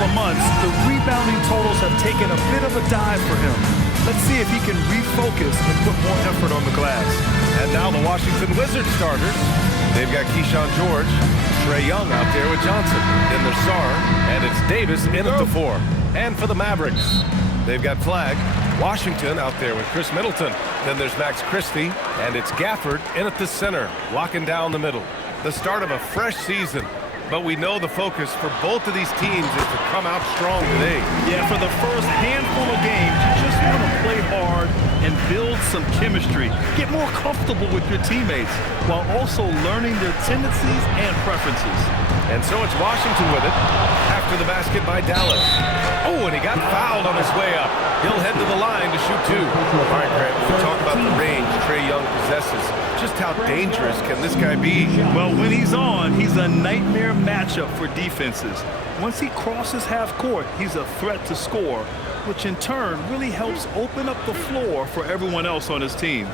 couple of months, the rebounding totals have taken a bit of a dive for him. Let's see if he can refocus and put more effort on the glass. And now the Washington Wizards starters. They've got Keyshawn George, Trae Young out there with Johnson. Then there's Sarr, and it's Davis in at the 4. And for the Mavericks, they've got Flag, Washington out there with Khris Middleton. Then there's Max Christie, and it's Gafford in at the center, locking down the middle. The start of a fresh season, but we know the focus for both of these teams is to come out strong today. Yeah, for the first handful of games, you just want to play hard and build some chemistry. Get more comfortable with your teammates while also learning their tendencies and preferences. And so it's Washington with it after the basket by Dallas. Oh, and he got fouled on his way up. He'll head to the line to shoot 2. All right, Grant, we talk about the range Trae Young possesses. Just how dangerous can this guy be? Well, when he's on, he's a nightmare matchup for defenses. Once he crosses half court, he's a threat to score, which in turn really helps open up the floor for everyone else on his team.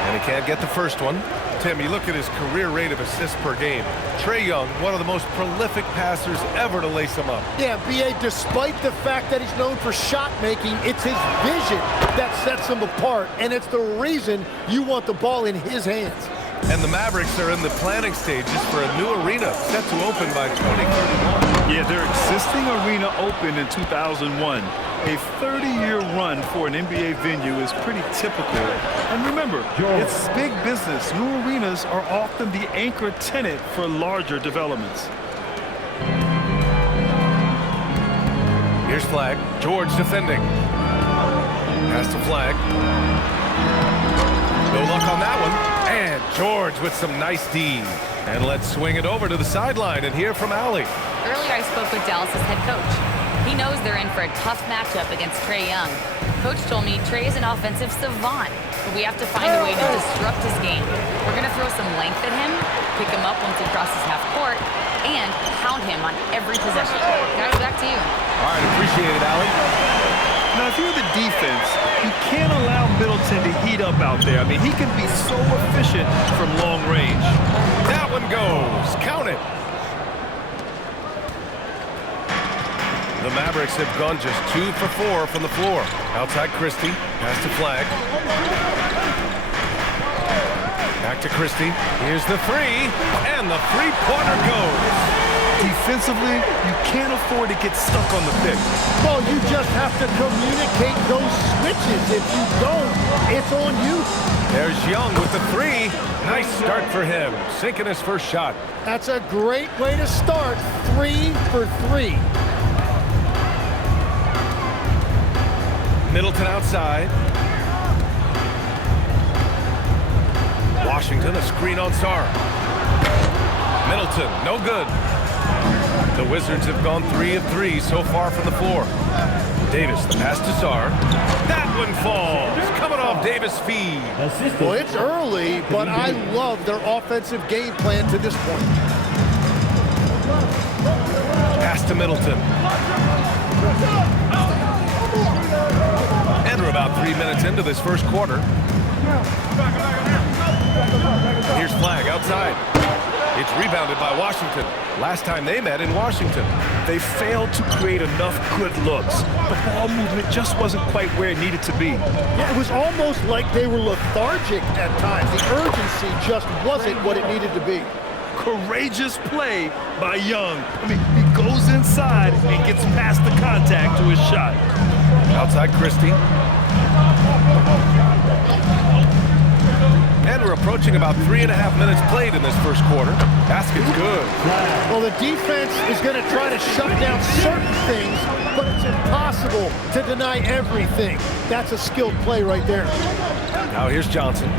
And he can't get the first one. Tim, you look at his career rate of assists per game. Trae Young, one of the most prolific passers ever to lace him up. Yeah, B.A., despite the fact that he's known for shot making, it's his vision that sets him apart, and it's the reason you want the ball in his hands. And the Mavericks are in the planning stages for a new arena set to open by 2031. Yeah, their existing arena opened in 2001. A 30-year run for an NBA venue is pretty typical. And remember, it's big business. New arenas are often the anchor tenant for larger developments. Here's Flag. George defending. Pass to Flag. No luck on that one. And George with some nice D. And let's swing it over to the sideline and hear from Allie. Earlier I spoke with Dallas's head coach. He knows they're in for a tough matchup against Trae Young. Coach told me Trae is an offensive savant, but we have to find a way to disrupt his game. We're going to throw some length at him, pick him up once he crosses half court, and pound him on every possession. Guys, back to you. All right, appreciate it, Allie. Now, if you're the defense, you can't allow Middleton to heat up out there. I mean, he can be so efficient from long range. That one goes. Count it. The Mavericks have gone just 2 for 4 from the floor. Outside Christie, pass to Flag. Back to Christie. Here's the 3, and the 3-pointer goes. Defensively, you can't afford to get stuck on the pick. Well, you just have to communicate those switches. If you don't, it's on you. There's Young with the 3. Nice start for him, sinking his first shot. That's a great way to start. 3 for 3. Middleton outside. Washington, a screen on Sarr. Middleton, no good. The Wizards have gone 3 of 3 so far from the floor. Davis, the pass to Sarr. That one falls, coming off Davis' feed. Well, it's early, but I love their offensive game plan to this point. Pass to Middleton. And we're about 3 minutes into this first quarter. Here's Flag outside. It's rebounded by Washington. Last time they met in Washington. They failed to create enough good looks. The ball movement just wasn't quite where it needed to be. Yeah, it was almost like they were lethargic at times. The urgency just wasn't what it needed to be. Courageous play by Young. I mean, he goes inside and gets past the contact to his shot. Outside Christie. And we're approaching about 3.5 minutes played in this first quarter. Basket's good. Well, the defense is going to try to shut down certain things, but it's impossible to deny everything. That's a skilled play right there. Now here's Johnson.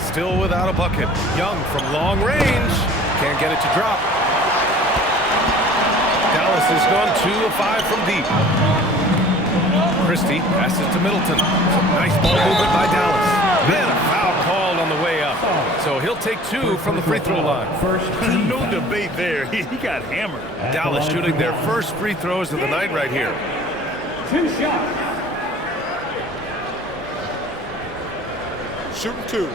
Still without a bucket. Young from long range. Can't get it to drop. Dallas has gone 2 of 5 from deep. Christie passes to Middleton. Some nice ball movement by Dallas. Then a foul called on the way up. So he'll take 2 from the free throw line. No debate there. He got hammered. Dallas shooting their first free throws of the night right here. 2 shots. Shooting 2.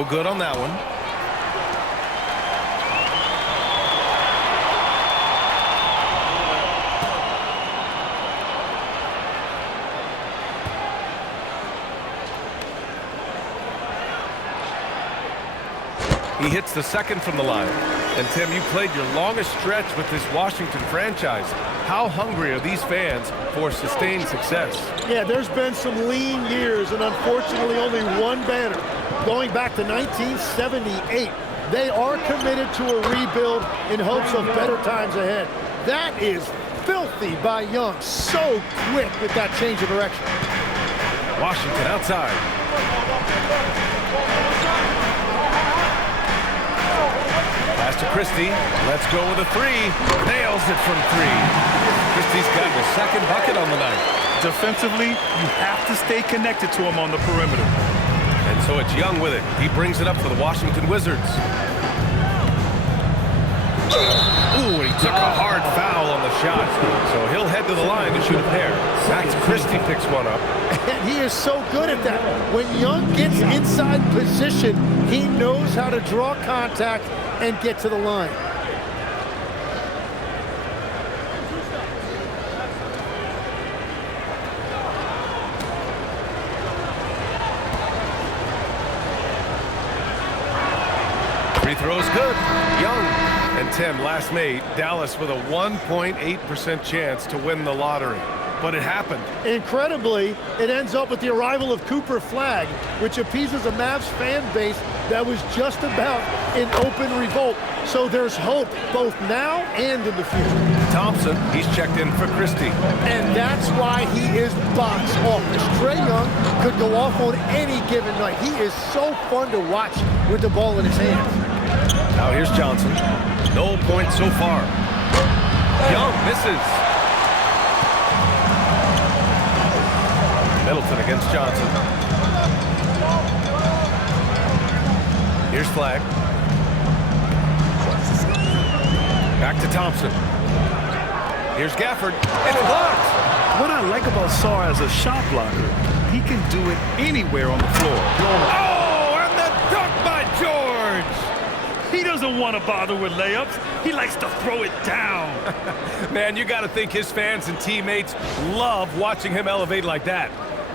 No good on that one. He hits the second from the line. And Tim, you played your longest stretch with this Washington franchise. How hungry are these fans for sustained success? Yeah, there's been some lean years and unfortunately only one banner. Going back to 1978, they are committed to a rebuild in hopes of better times ahead. That is filthy by Young. So quick with that change of direction. Washington outside. Pass to Christie. Let's go with a three. Nails it from three. Christie's got the second bucket on the night. Defensively, you have to stay connected to him on the perimeter. And so it's Young with it. He brings it up for the Washington Wizards. Ooh, and he took a hard foul on the shot. So he'll head to the line to shoot a pair. Max Christie picks one up. And he is so good at that. When Young gets inside position, he knows how to draw contact and get to the line. Free throw's good. Young. And Tim, last made, Dallas with a 1.8% chance to win the lottery. But it happened. Incredibly, it ends up with the arrival of Cooper Flagg, which appeases a Mavs fan base that was just about in open revolt. So there's hope both now and in the future. Thompson, he's checked in for Christie. And that's why he is box office. Trae Young could go off on any given night. He is so fun to watch with the ball in his hands. Now here's Johnson. No points so far. Young misses. Middleton against Johnson. Here's Flagg. Back to Thompson. Here's Gafford. It's blocked. What I like about Sarr as a shot blocker, he can do it anywhere on the floor. Oh, and the dunk by George. He doesn't want to bother with layups. He likes to throw it down. Man, you got to think his fans and teammates love watching him elevate like that.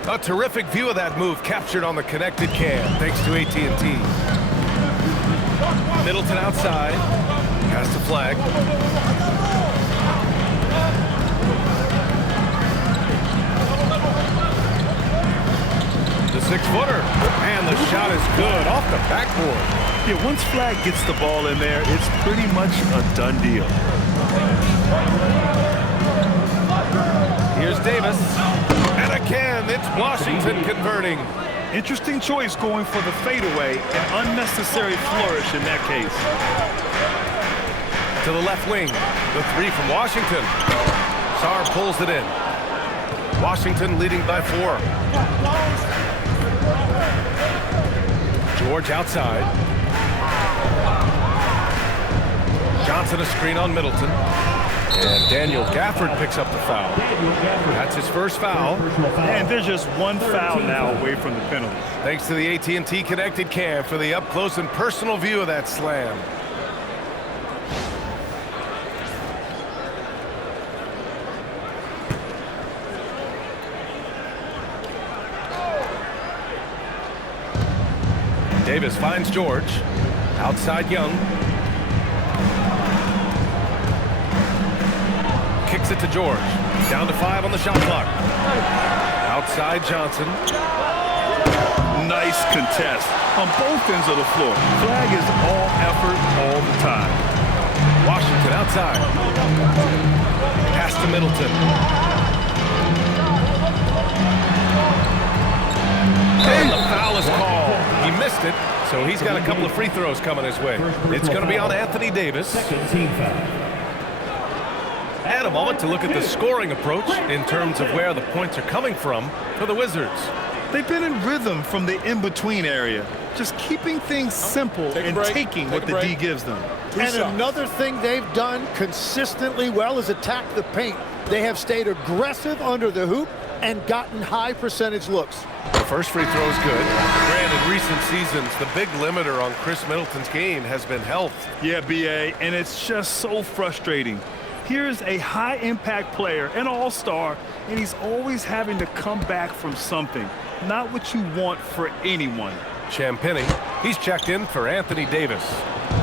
A terrific view of that move captured on the connected cam, thanks to AT&T. Middleton outside. Pass to Flagg. The six-footer. And the shot is good off the backboard. Yeah, once Flagg gets the ball in there, it's pretty much a done deal. Here's Davis. And again, it's Washington converting. Interesting choice going for the fadeaway, an unnecessary flourish in that case. To the left wing, the three from Washington. Sarr pulls it in. Washington leading by 4. George outside. Johnson a screen on Middleton. And Daniel Gafford picks up the foul. That's his first foul. And there's just one foul now away from the penalty. Thanks to the AT&T connected cam for the up-close and personal view of that slam. Davis finds George. Outside Young. Kicks it to George. Down to 5 on the shot clock. Outside Johnson. Nice contest on both ends of the floor. Flagg is all effort all the time. Washington outside. Pass to Middleton. And the foul is called. He missed it, so he's got a couple of free throws coming his way. It's going to be on Anthony Davis. And a moment to look at the scoring approach in terms of where the points are coming from for the Wizards. They've been in rhythm from the in-between area, just keeping things simple and taking what the D gives them. And another thing they've done consistently well is attack the paint. They have stayed aggressive under the hoop and gotten high percentage looks. The first free throw is good. Granted, in recent seasons, the big limiter on Khris Middleton's game has been health. Yeah, BA, and it's just so frustrating. Here's a high-impact player, an all-star, and he's always having to come back from something. Not what you want for anyone. Champagny, he's checked in for Anthony Davis.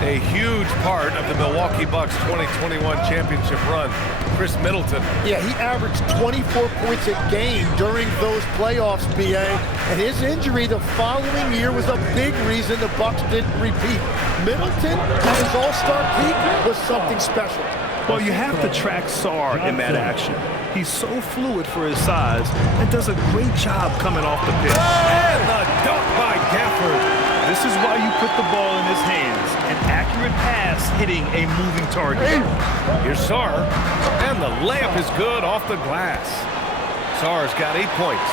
A huge part of the Milwaukee Bucks 2021 championship run, Khris Middleton. Yeah, he averaged 24 points a game during those playoffs, BA, and his injury the following year was a big reason the Bucks didn't repeat. Middleton, at his all-star peak, was something special. Well, you have to track Sar in that action. He's so fluid for his size and does a great job coming off the pitch. And the dunk by Gafford. This is why you put the ball in his hands. An accurate pass hitting a moving target. Here's Sar, and the layup is good off the glass. Sar's got 8 points.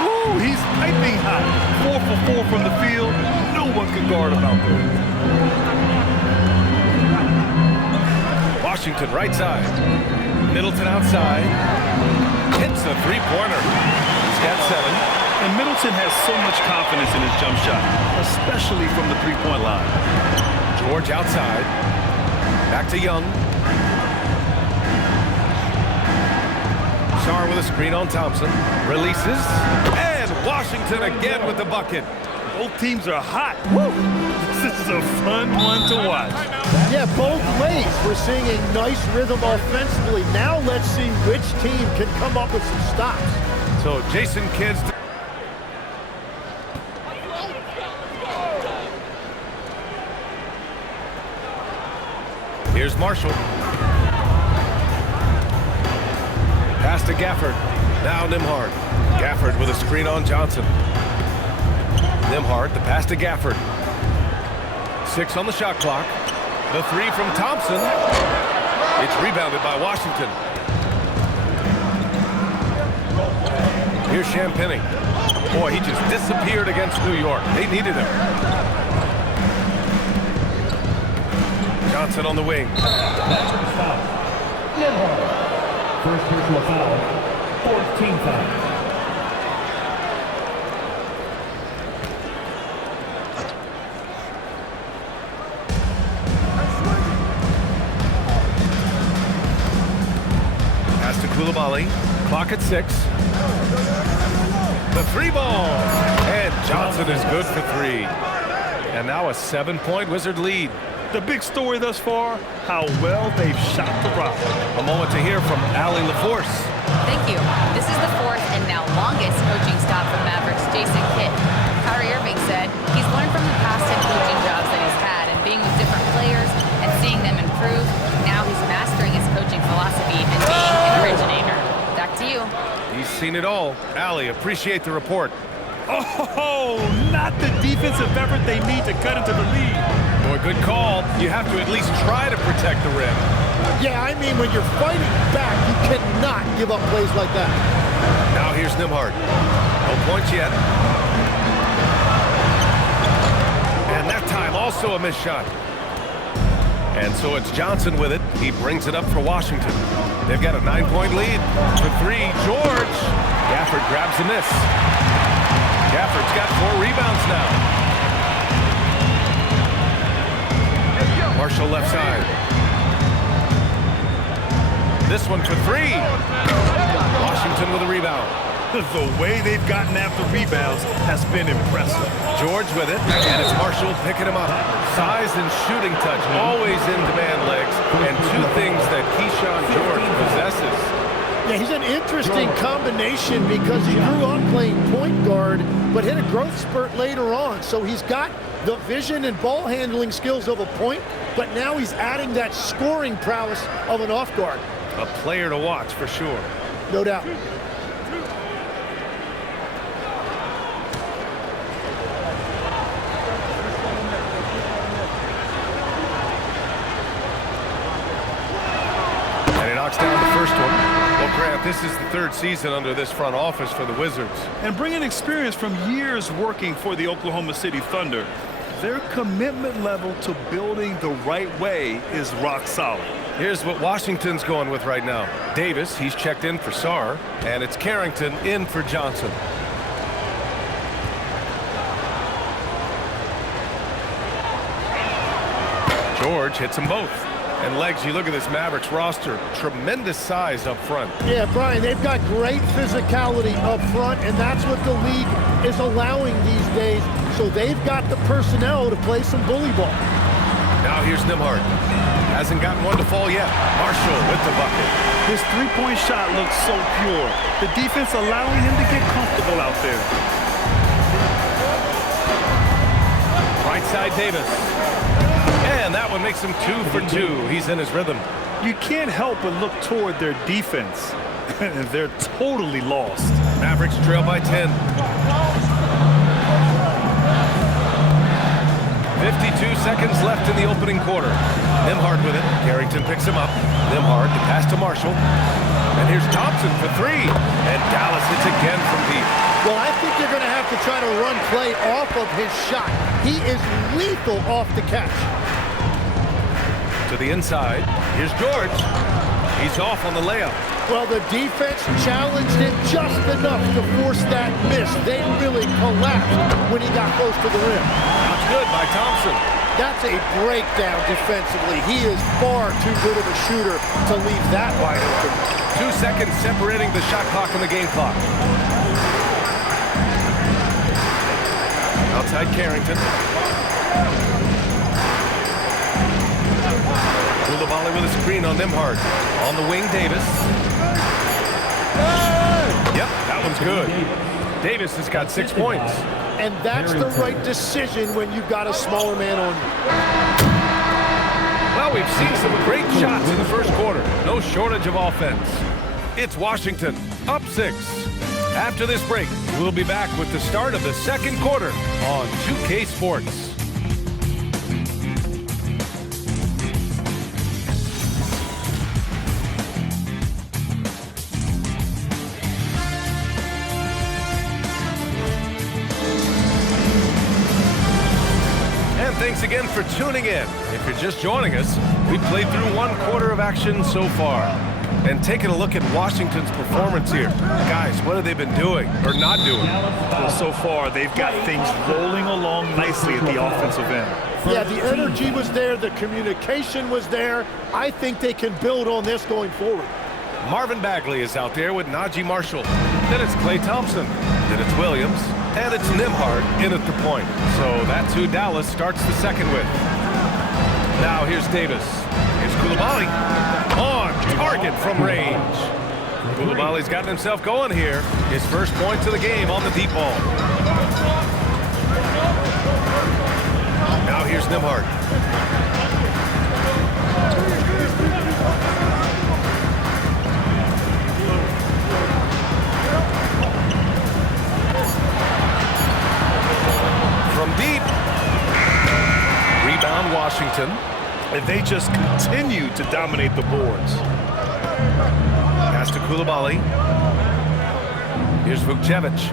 Woo, he's piping hot. 4 for 4 from the field. No one can guard him out there. Washington right side. Middleton outside. Hits a three-pointer. He's got 7. And Middleton has so much confidence in his jump shot, especially from the three-point line. George outside. Back to Young. Sar with a screen on Thompson. Releases. And Washington again with the bucket. Both teams are hot. Woo! This is a fun one to watch. Yeah, both ways. We're seeing a nice rhythm offensively. Now let's see which team can come up with some stops. So Jason Kidd's. Here's Marshall. Pass to Gafford. Now Nembhard. Gafford with a screen on Johnson. Nembhard, the pass to Gafford. 6 on the shot clock. The 3 from Thompson. It's rebounded by Washington. Here's Champagny. Boy, he just disappeared against New York. They needed him. Johnson on the wing. First personal foul, 14 foul. Pass to Koulibaly. Clock at 6. The 3 ball. And Johnson is good for 3. And now a 7-point Wizard lead. The big story thus far, how well they've shot the rock. A moment to hear from Allie LaForce. Thank you. This is the 4th and now longest coaching stop for Mavericks Jason Kidd. Kyrie Irving said he's learned from the past 10 coaching jobs that he's had and being with different players and seeing them improve. Now he's mastering his coaching philosophy and being an originator. Back to you. He's seen it all. Allie, appreciate the report. Oh, not the defensive effort they need to cut into the lead. Boy, good call. You have to at least try to protect the rim. Yeah, I mean, when you're fighting back, you cannot give up plays like that. Now here's Nembhard. No points yet. And that time also a missed shot. And so it's Johnson with it. He brings it up for Washington. They've got a 9-point lead. For 3, George. Gafford grabs the miss. Gafford's got 4 rebounds now. Marshall left side. This one for 3. Washington with a rebound. The way they've gotten after rebounds has been impressive. George with it, and it's Marshall picking him up. Size and shooting touch, always in demand legs, and 2 things that Keyshawn George possesses. Yeah, he's an interesting combination because he grew up playing point guard, but hit a growth spurt later on. So he's got the vision and ball handling skills of a point, but now he's adding that scoring prowess of an off guard. A player to watch for sure. No doubt. And he knocks down the first one. Well, Grant, this is the 3rd season under this front office for the Wizards. And bringing experience from years working for the Oklahoma City Thunder, their commitment level to building the right way is rock solid. Here's what Washington's going with right now. Davis, he's checked in for Sarr, and it's Carrington in for Johnson. George hits them both. And Legs, you look at this Mavericks roster, tremendous size up front. Yeah, Brian, they've got great physicality up front, and that's what the league is allowing these days. So they've got the personnel to play some bully ball. Now here's Nembhard. Hasn't gotten one to fall yet. Marshall with the bucket. His three-point shot looks so pure. The defense allowing him to get comfortable out there. Right side Davis. And that one makes him 2 for 2. He's in his rhythm. You can't help but look toward their defense. They're totally lost. Mavericks trail by 10. 52 seconds left in the opening quarter. Nembhard with it. Carrington picks him up. Nembhard, the pass to Marshall. And here's Thompson for 3. And Dallas hits again from deep. Well, I think you're going to have to try to run play off of his shot. He is lethal off the catch. To the inside. Here's George. He's off on the layup. Well, the defense challenged him just enough to force that miss. They really collapsed when he got close to the rim. That's good by Thompson. That's a breakdown defensively. He is far too good of a shooter to leave that wide open. 2 seconds separating the shot clock and the game clock. Outside Carrington. Coulibaly with a screen on Nembhard. On the wing, Davis. Yep, that one's good. Davis has got 6 points. And that's the right decision when you've got a smaller man on you. Well, we've seen some great shots in the first quarter. No shortage of offense. It's Washington, up 6. After this break, we'll be back with the start of the second quarter on 2K Sports. Thanks again for tuning in. If you're just joining us, we played through 1 quarter of action so far. And taking a look at Washington's performance here. Guys, what have they been doing or not doing? Well, so far, they've got things rolling along nicely at the offensive end. Yeah, the energy was there. The communication was there. I think they can build on this going forward. Marvin Bagley is out there with Najee Marshall. Then it's Klay Thompson. Then it's Williams. And it's Nembhard in at the point. So that's who Dallas starts the second with. Now here's Davis. Here's Coulibaly. On target from range. Coulibaly's gotten himself going here. His first points of the game on the deep ball. Now here's Nembhard. From deep. Rebound Washington. And they just continue to dominate the boards. Pass to Coulibaly. Here's Vukcevic.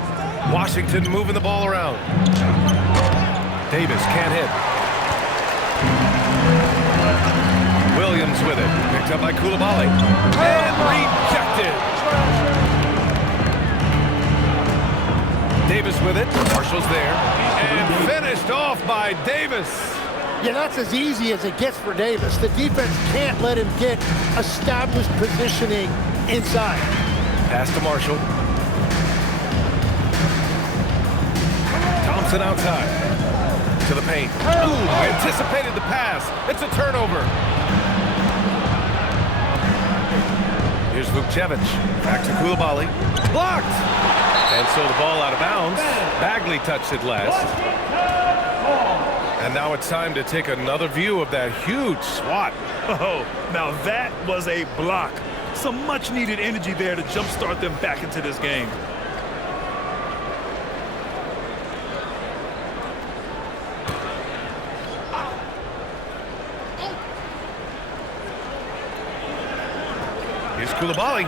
Washington moving the ball around. Davis can't hit. Williams with it. Picked up by Coulibaly. And rejected. Davis with it. Marshall's there. And finished off by Davis. Yeah, that's as easy as it gets for Davis. The defense can't let him get established positioning inside. Pass to Marshall. Thompson outside. To the paint. Ooh, anticipated the pass. It's a turnover. Here's Vukcevic. Back to Coulibaly. Blocked! And so the ball out of bounds. Bagley touched it last. And now it's time to take another view of that huge swat. Oh, now that was a block. Some much-needed energy there to jumpstart them back into this game. Here's Coulibaly.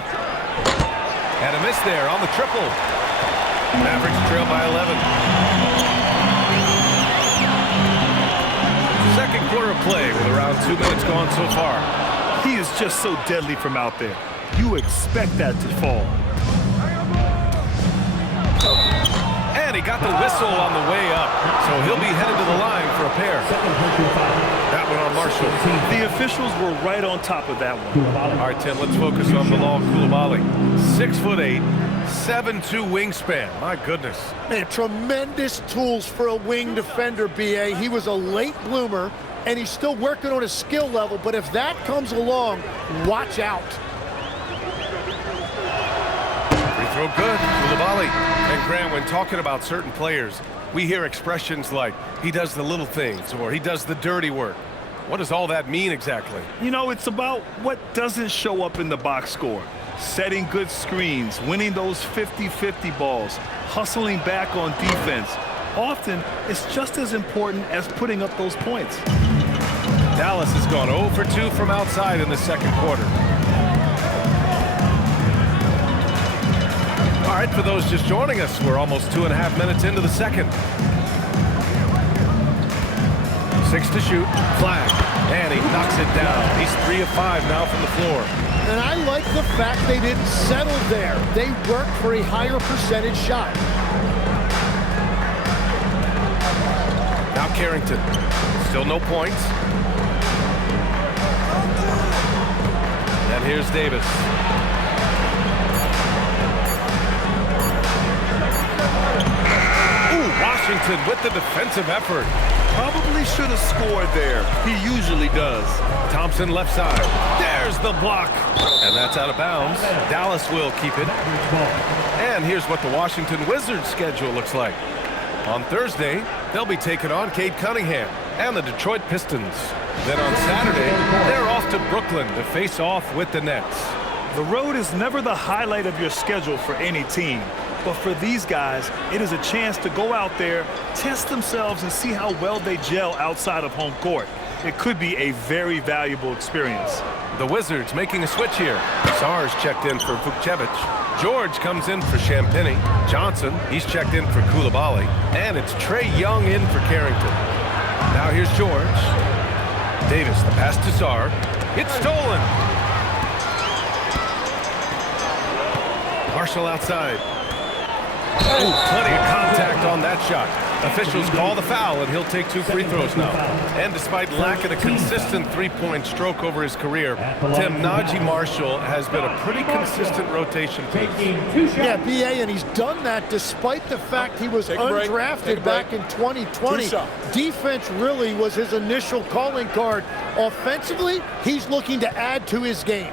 And a miss there on the triple. Mavericks trail by 11. Second quarter of play with around 2 minutes gone so far. He is just so deadly from out there. You expect that to fall. And he got the whistle on the way up, so he'll be headed to the line for a pair. That one on Marshall. The officials were right on top of that one. All right, Tim, let's focus on Bilal Coulibaly. 6'8", 7'2" wingspan. My goodness. Man, tremendous tools for a wing defender, B.A. He was a late bloomer, and he's still working on his skill level, but if that comes along, watch out. Free throw good, Coulibaly. And Grant, when talking about certain players, we hear expressions like, he does the little things, or he does the dirty work. What does all that mean exactly? You know, it's about what doesn't show up in the box score. Setting good screens, winning those 50-50 balls, hustling back on defense. Often, it's just as important as putting up those points. Dallas has gone 0 for 2 from outside in the second quarter. All right, for those just joining us, we're almost 2.5 minutes into the second. 6 to shoot, flag, and he knocks it down. He's 3 of 5 now from the floor. And I like the fact they didn't settle there. They worked for a higher percentage shot. Now Carrington, still no points. And here's Davis. Washington with the defensive effort. Probably should have scored there. He usually does. Thompson left side. There's the block. And that's out of bounds. Dallas will keep it. And here's what the Washington Wizards schedule looks like. On Thursday, they'll be taking on Cade Cunningham and the Detroit Pistons. Then on Saturday, they're off to Brooklyn to face off with the Nets. The road is never the highlight of your schedule for any team. But for these guys, it is a chance to go out there, test themselves, and see how well they gel outside of home court. It could be a very valuable experience. The Wizards making a switch here. Sarge checked in for Vukcevic. George comes in for Champagnie. Johnson, he's checked in for Coulibaly. And it's Trae Young in for Carrington. Now here's George. Davis, the pass to Sarge. It's stolen. Marshall outside. Oh, plenty of contact on that shot. Officials call the foul, and he'll take 2 free throws now. And despite lacking a consistent three-point stroke over his career, Tim, Najee Marshall has been a pretty consistent rotation piece. Yeah, B.A., and he's done that despite the fact he was undrafted back in 2020. Defense really was his initial calling card. Offensively, he's looking to add to his game.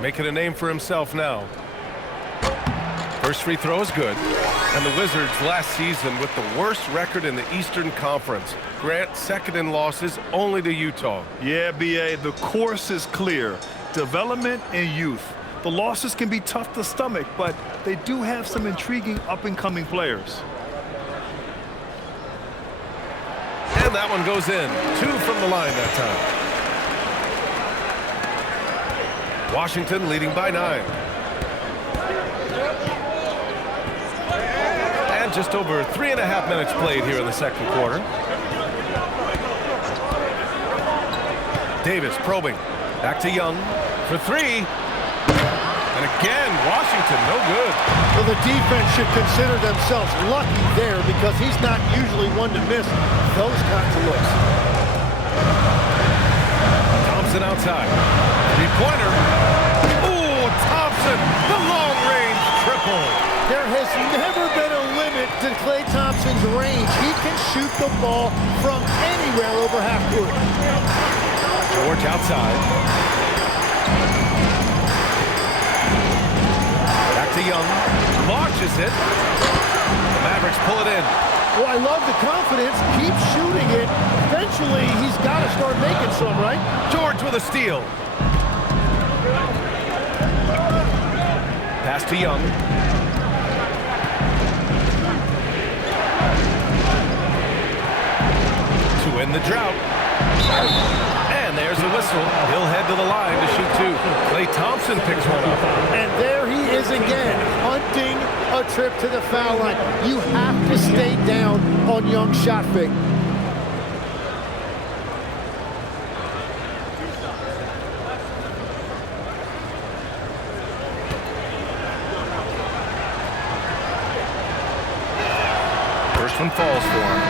Making a name for himself now. First free throw is good. And the Wizards last season with the worst record in the Eastern Conference. Grant, second in losses only to Utah. Yeah, B.A., the course is clear. Development and youth. The losses can be tough to stomach, but they do have some intriguing up-and-coming players. And that one goes in. 2 from the line that time. Washington leading by 9. Just over 3.5 minutes played here in the second quarter. Davis probing. Back to Young for 3. And again, Washington, no good. Well, the defense should consider themselves lucky there because he's not usually one to miss those kinds of looks. Thompson outside. Three-pointer. Ooh, Thompson, the long-range triple. There has never been a limit to Klay Thompson's range. He can shoot the ball from anywhere over half court. George outside. Back to Young. Launches it. The Mavericks pull it in. Well, I love the confidence. Keep shooting it. Eventually, he's got to start making some, right? George with a steal. Pass to Young. To end the drought. And there's a whistle. He'll head to the line to shoot 2. Klay Thompson picks one up. And there he is again, hunting a trip to the foul line. You have to stay down on Young's shot fake. one falls for him.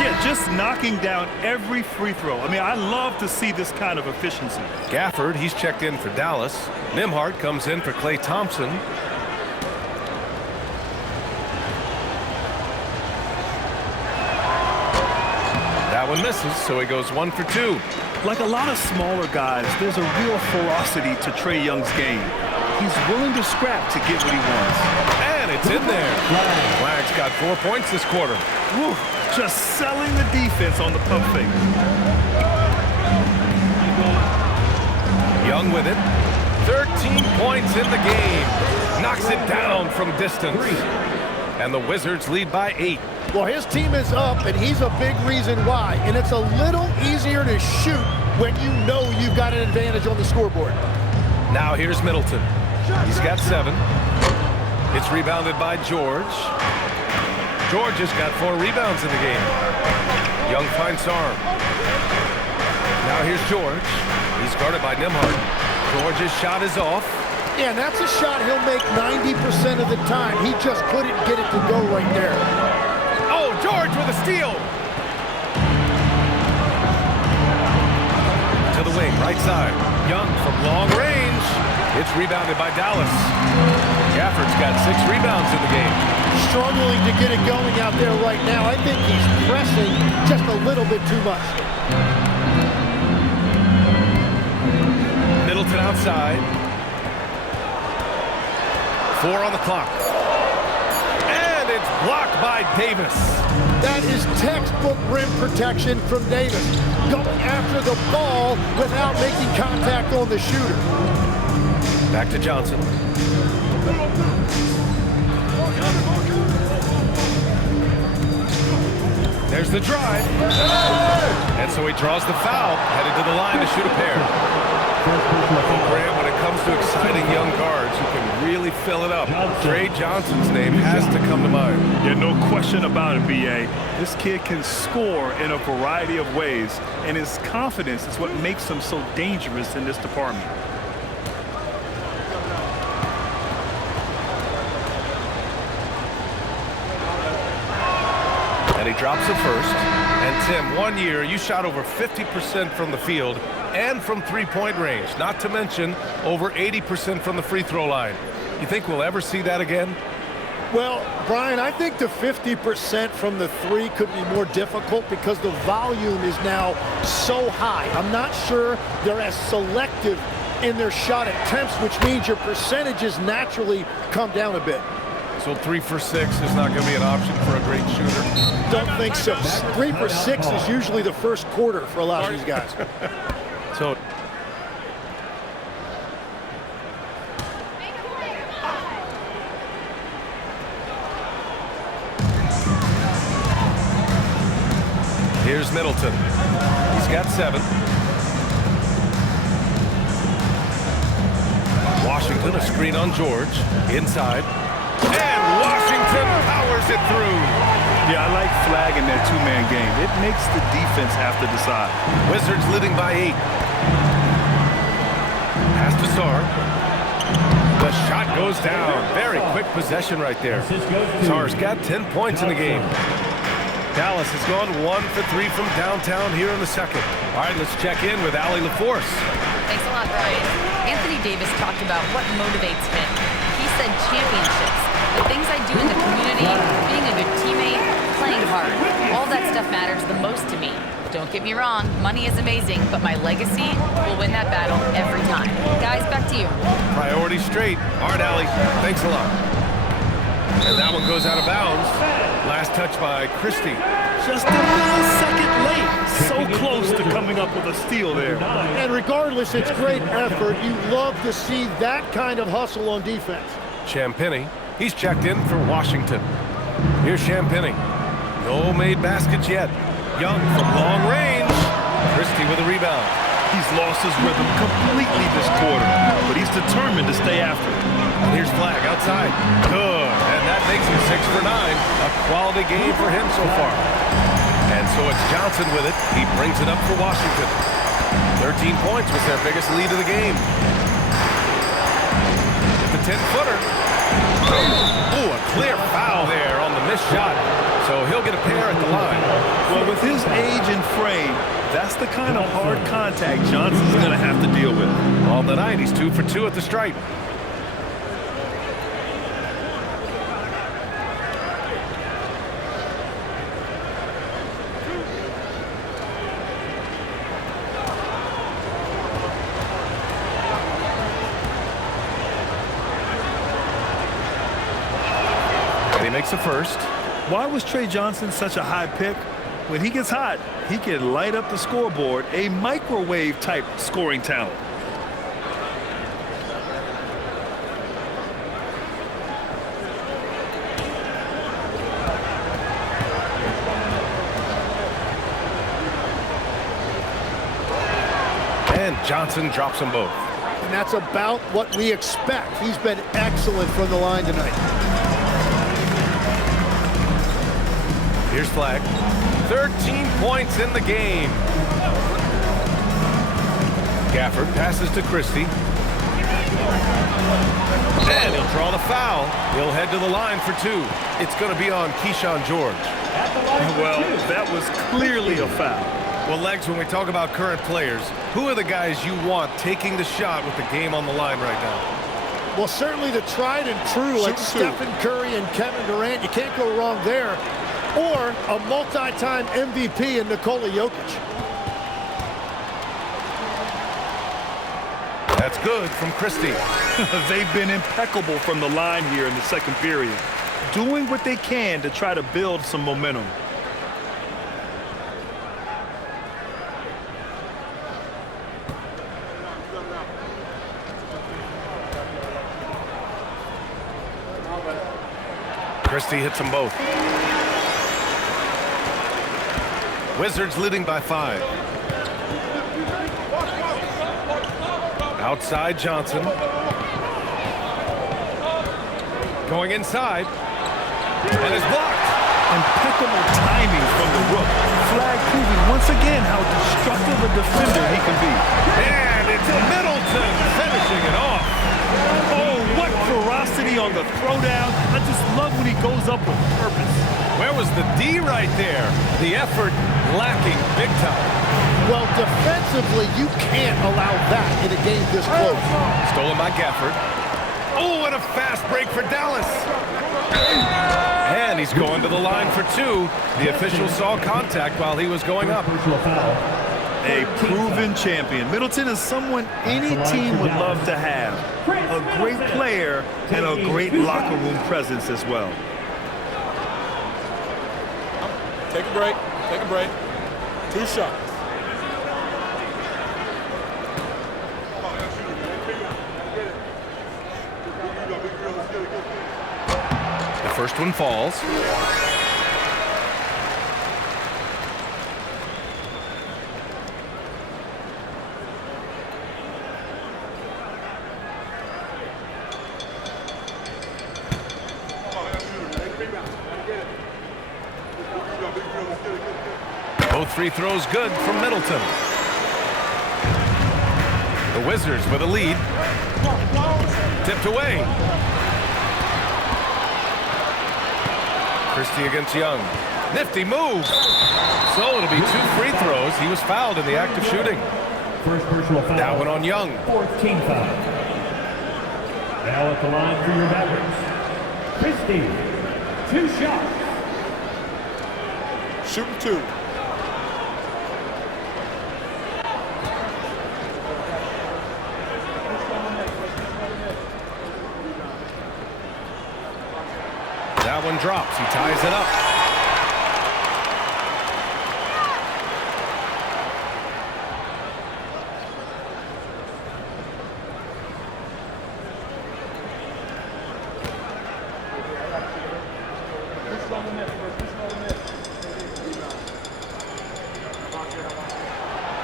Yeah, just knocking down every free throw. I mean, I love to see this kind of efficiency. Gafford, he's checked in for Dallas. Nembhard comes in for Klay Thompson. That one misses, so he goes 1 for 2. Like a lot of smaller guys, there's a real ferocity to Trae Young's game. He's willing to scrap to get what he wants. And it's in there. Flag's got 4 points this quarter. Woo, just selling the defense on the pump fake. Young with it. 13 points in the game. Knocks it down from distance. And the Wizards lead by 8. Well, his team is up, and he's a big reason why. And it's a little easier to shoot when you know you've got an advantage on the scoreboard. Now here's Middleton. He's got 7. It's rebounded by George. George has got 4 rebounds in the game. Young finds arm. Now here's George. He's guarded by Nembhard. George's shot is off. Yeah, and that's a shot he'll make 90% of the time. He just couldn't get it to go right there. Oh, George with a steal. To the wing, right side. Young from long range. It's rebounded by Dallas. Gafford's got 6 rebounds in the game. Struggling to get it going out there right now. I think he's pressing just a little bit too much. Middleton outside. 4 on the clock. And it's blocked by Davis. That is textbook rim protection from Davis. Going after the ball without making contact on the shooter. Back to Johnson. There's the drive. And so he draws the foul, headed to the line to shoot a pair. Grant, when it comes to exciting young guards who can really fill it up, Trae Johnson's name has to come to mind. Yeah, no question about it, B.A. This kid can score in a variety of ways, and his confidence is what makes him so dangerous in this department. And he drops it first. And Tim, 1 year, you shot over 50% from the field and from three-point range, not to mention over 80% from the free throw line. You think we'll ever see that again? Well, Brian, I think the 50% from the 3 could be more difficult because the volume is now so high. I'm not sure they're as selective in their shot attempts, which means your percentages naturally come down a bit. So 3 for 6 is not going to be an option for a great shooter? Don't think so. 3 for 6 is usually the first quarter for a lot of these guys. So here's Middleton. He's got 7. Washington, a screen on George. Inside. And Washington powers it through. Yeah, I like flagging that two-man game. It makes the defense have to decide. Wizards leading by 8. Pass to Sarr. The shot goes down. Very quick possession right there. Sarr's got 10 points in the game. Dallas has gone 1 for 3 from downtown here in the second. All right, let's check in with Allie LaForce. Thanks a lot, Brian. Anthony Davis talked about what motivates him. He said championships, the things I do in the community, being a good teammate, playing hard. All that stuff matters the most to me. Don't get me wrong, money is amazing, but my legacy will win that battle every time. Guys, back to you. Priority straight. All right, Allie, thanks a lot. And that one goes out of bounds. Last touch by Christie. Just a millisecond late. So close to coming up with a steal there. And regardless, it's great effort. You love to see that kind of hustle on defense. Champagny, he's checked in for Washington. Here's Champagny. No made baskets yet. Young from long range. Christie with a rebound. He's lost his rhythm completely this quarter, but he's determined to stay after it. Here's Flag outside. Good. And that makes him 6 for 9. A quality game for him so far. And so it's Johnson with it. He brings it up for Washington. 13 points was their biggest lead of the game. At the 10-footer. Ooh, a clear foul there on the missed shot. So he'll get a pair at the line. Well, with his age and frame, that's the kind of hard contact Johnson's going to have to deal with. On the night, he's 2 for 2 at the stripe. He makes the first. Why was Trae Johnson such a high pick? When he gets hot, he can light up the scoreboard, a microwave-type scoring talent. And Johnson drops them both. And that's about what we expect. He's been excellent from the line tonight. Here's Flag. 13 points in the game. Gafford passes to Christie. And he'll draw the foul. He'll head to the line for 2. It's going to be on Keyshawn George. Well, that was clearly a foul. Well, Legs, when we talk about current players, who are the guys you want taking the shot with the game on the line right now? Well, certainly the tried and true, like Stephen Curry and Kevin Durant. You can't go wrong there. Or a multi-time MVP in Nikola Jokic. That's good from Christie. They've been impeccable from the line here in the second period, doing what they can to try to build some momentum. Christie hits them both. Wizards leading by 5. Outside Johnson. Going inside. And is blocked. Impeccable timing from the rook. Flag proving once again how destructive a defender he can be. And it's Middleton finishing it off. Oh, what ferocity on the throwdown. I just love when he goes up with purpose. Where was the D right there? The effort lacking big time. Well, defensively, you can't allow that in a game this close. Stolen by Gafford. Oh, and a fast break for Dallas. And he's going to the line for 2. The official saw contact while he was going up. A proven champion. Middleton is someone any team would love to have. A great player and a great locker room presence as well. Take a break. Take a break. 2 shots. The first one falls. Both free throws good from Middleton. The Wizards with a lead. Tipped away. Christie against Young. Nifty move. So it'll be 2 free throws. He was fouled in the act of shooting. First personal foul. That one on Young. 14 foul. Now at the line for your Mavericks. Christie. 2 shots. Shooting 2. That one drops. He ties it up.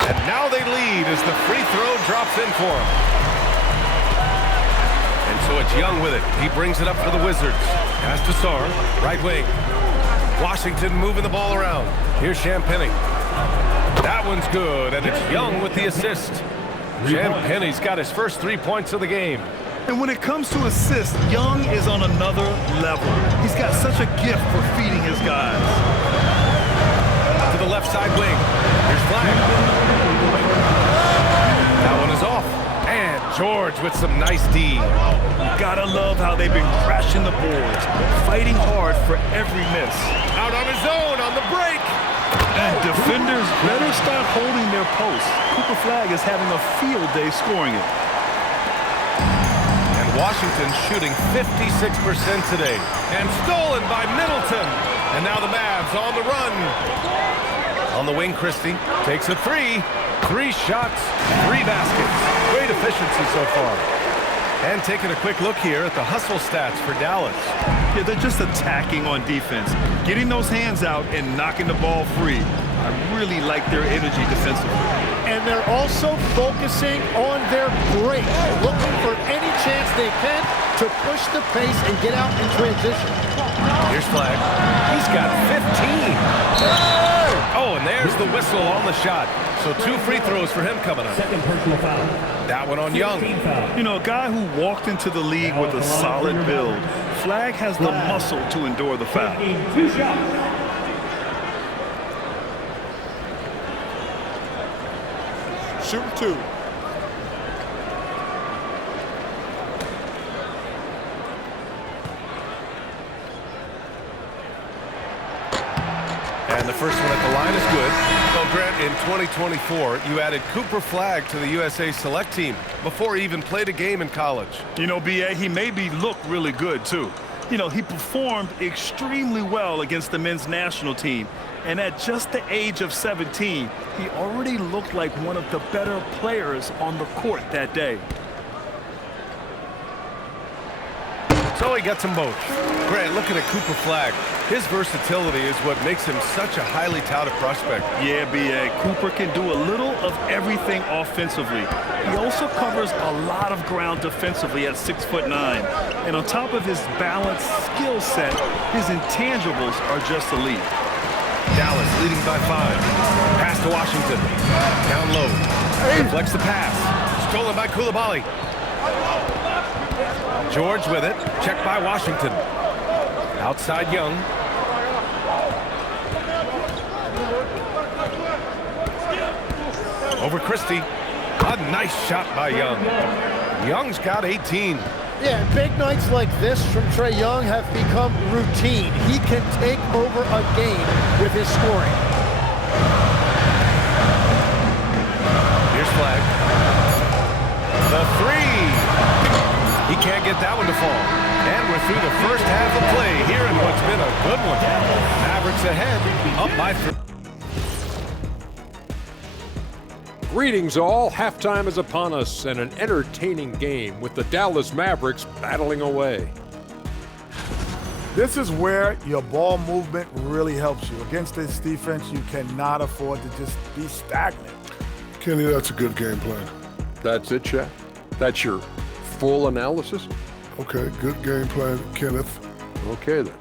And now they lead as the free throw drops in for him. And so it's Young with it. He brings it up for the Wizards. Pass to Sarr, right wing. Washington moving the ball around. Here's Champagnie. That one's good, and it's Young with the assist. Champagnie's got his first 3 points of the game. And when it comes to assists, Young is on another level. He's got such a gift for feeding his guys. To the left side wing. Here's Flag. That one is off. And George with some nice D. Gotta love how they've been crashing the boards, fighting hard for every miss. Out on his own on the break. And defenders better start holding their posts. Cooper Flag is having a field day scoring it. And Washington shooting 56% today. And stolen by Middleton. And now the Mavs on the run. On the wing, Christie takes a three. 3 shots, 3 baskets. Great efficiency so far. And taking a quick look here at the hustle stats for Dallas. Yeah, they're just attacking on defense, getting those hands out and knocking the ball free. I really like their energy defensively. And they're also focusing on their break, looking for any chance they can to push the pace and get out in transition. Here's Flag. He's got 15. Oh, and there's the whistle on the shot. So 2 free throws for him coming up. Second personal foul. That one on Young. You know, a guy who walked into the league with a solid build. Flag has the muscle to endure the foul. 2 shots. Shooting 2. And the first one at the line is good. Well, Grant, in 2024, you added Cooper Flag to the USA Select team before he even played a game in college. You know, B.A., he made me look really good, too. You know, he performed extremely well against the men's national team. And at just the age of 17, he already looked like one of the better players on the court that day. So he gets them both. Grant, looking at Cooper Flag, his versatility is what makes him such a highly touted prospect. Yeah, B.A., Cooper can do a little of everything offensively. He also covers a lot of ground defensively at 6'9". And on top of his balanced skill set, his intangibles are just elite. Dallas leading by 5. Pass to Washington. Down low. Deflects the pass. Stolen by Coulibaly. George with it. Checked by Washington. Outside Young. Over Christie. A nice shot by Young. Young's got 18. Yeah, big nights like this from Trae Young have become routine. He can take over a game with his scoring. Here's Flag. The 3. He can't get that one to fall. And we're through the first half of play here in what's been a good one. Mavericks ahead, up by 3. Greetings all, halftime is upon us and an entertaining game with the Dallas Mavericks battling away. This is where your ball movement really helps you. Against this defense, you cannot afford to just be stagnant. Kenny, that's a good game plan. That's it, Shaq? That's your full analysis? Okay, good game plan, Kenneth. Okay then.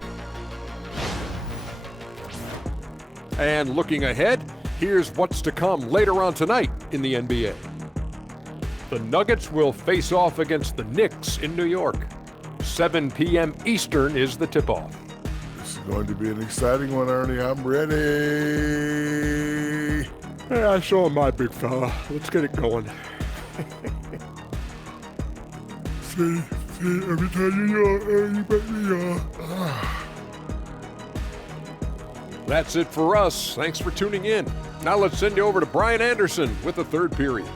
And looking ahead, here's what's to come later on tonight in the NBA. The Nuggets will face off against the Knicks in New York. 7 p.m. Eastern is the tip-off. This is going to be an exciting one, Ernie. I'm ready. Hey, I saw my big fella. Let's get it going. See, every time you yawn, Ernie, but me yawn. That's it for us. Thanks for tuning in. Now let's send you over to Brian Anderson with the third period.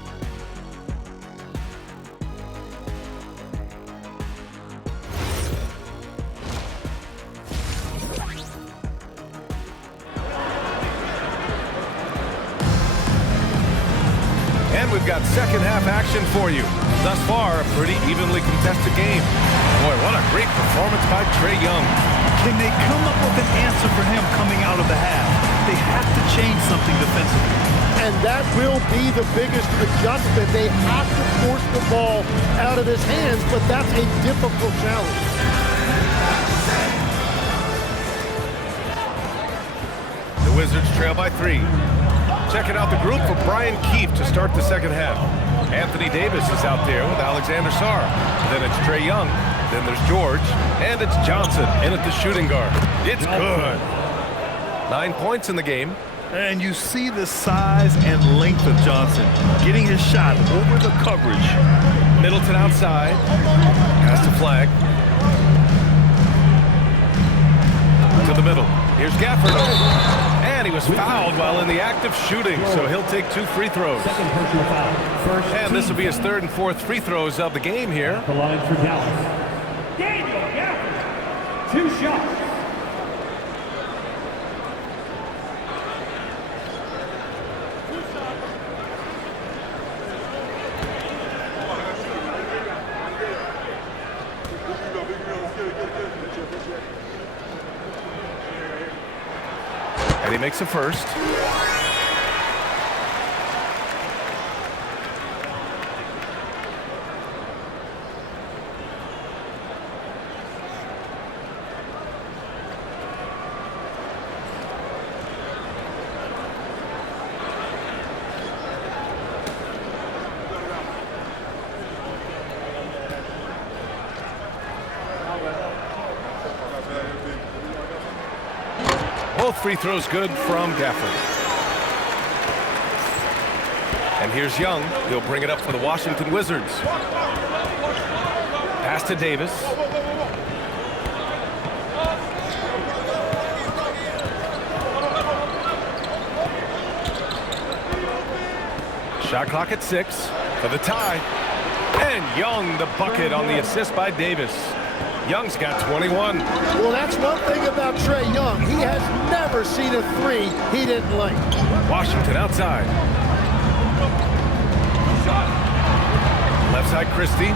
And we've got second half action for you. Thus far, a pretty evenly contested game. Boy, what a great performance by Trae Young. Can they come up with an answer for him coming out of the half? They have to change something defensively. And that will be the biggest adjustment. They have to force the ball out of his hands, but that's a difficult challenge. The Wizards trail by 3. Checking out the group for Brian Keefe to start the second half. Anthony Davis is out there with Alexander Sarr. Then it's Trae Young. Then there's George. And it's Johnson in at the shooting guard. It's good. 9 points in the game. And you see the size and length of Johnson getting his shot over the coverage. Middleton outside. Pass to Flag. To the middle. Here's Gafford. And he was fouled while in the act of shooting, so he'll take 2 free throws. Second personal foul. First And this will be his 3rd and 4th free throws of the game here. The line for Dallas. Daniel Gafford. 2 shots. And he makes a first. Both free throws good from Gafford. And here's Young. He'll bring it up for the Washington Wizards. Pass to Davis. Shot clock at 6 for the tie. And Young the bucket on the assist by Davis. Young's got 21. Well, that's one thing about Trae Young. He has never seen a 3 he didn't like. Washington outside. Left side Christie.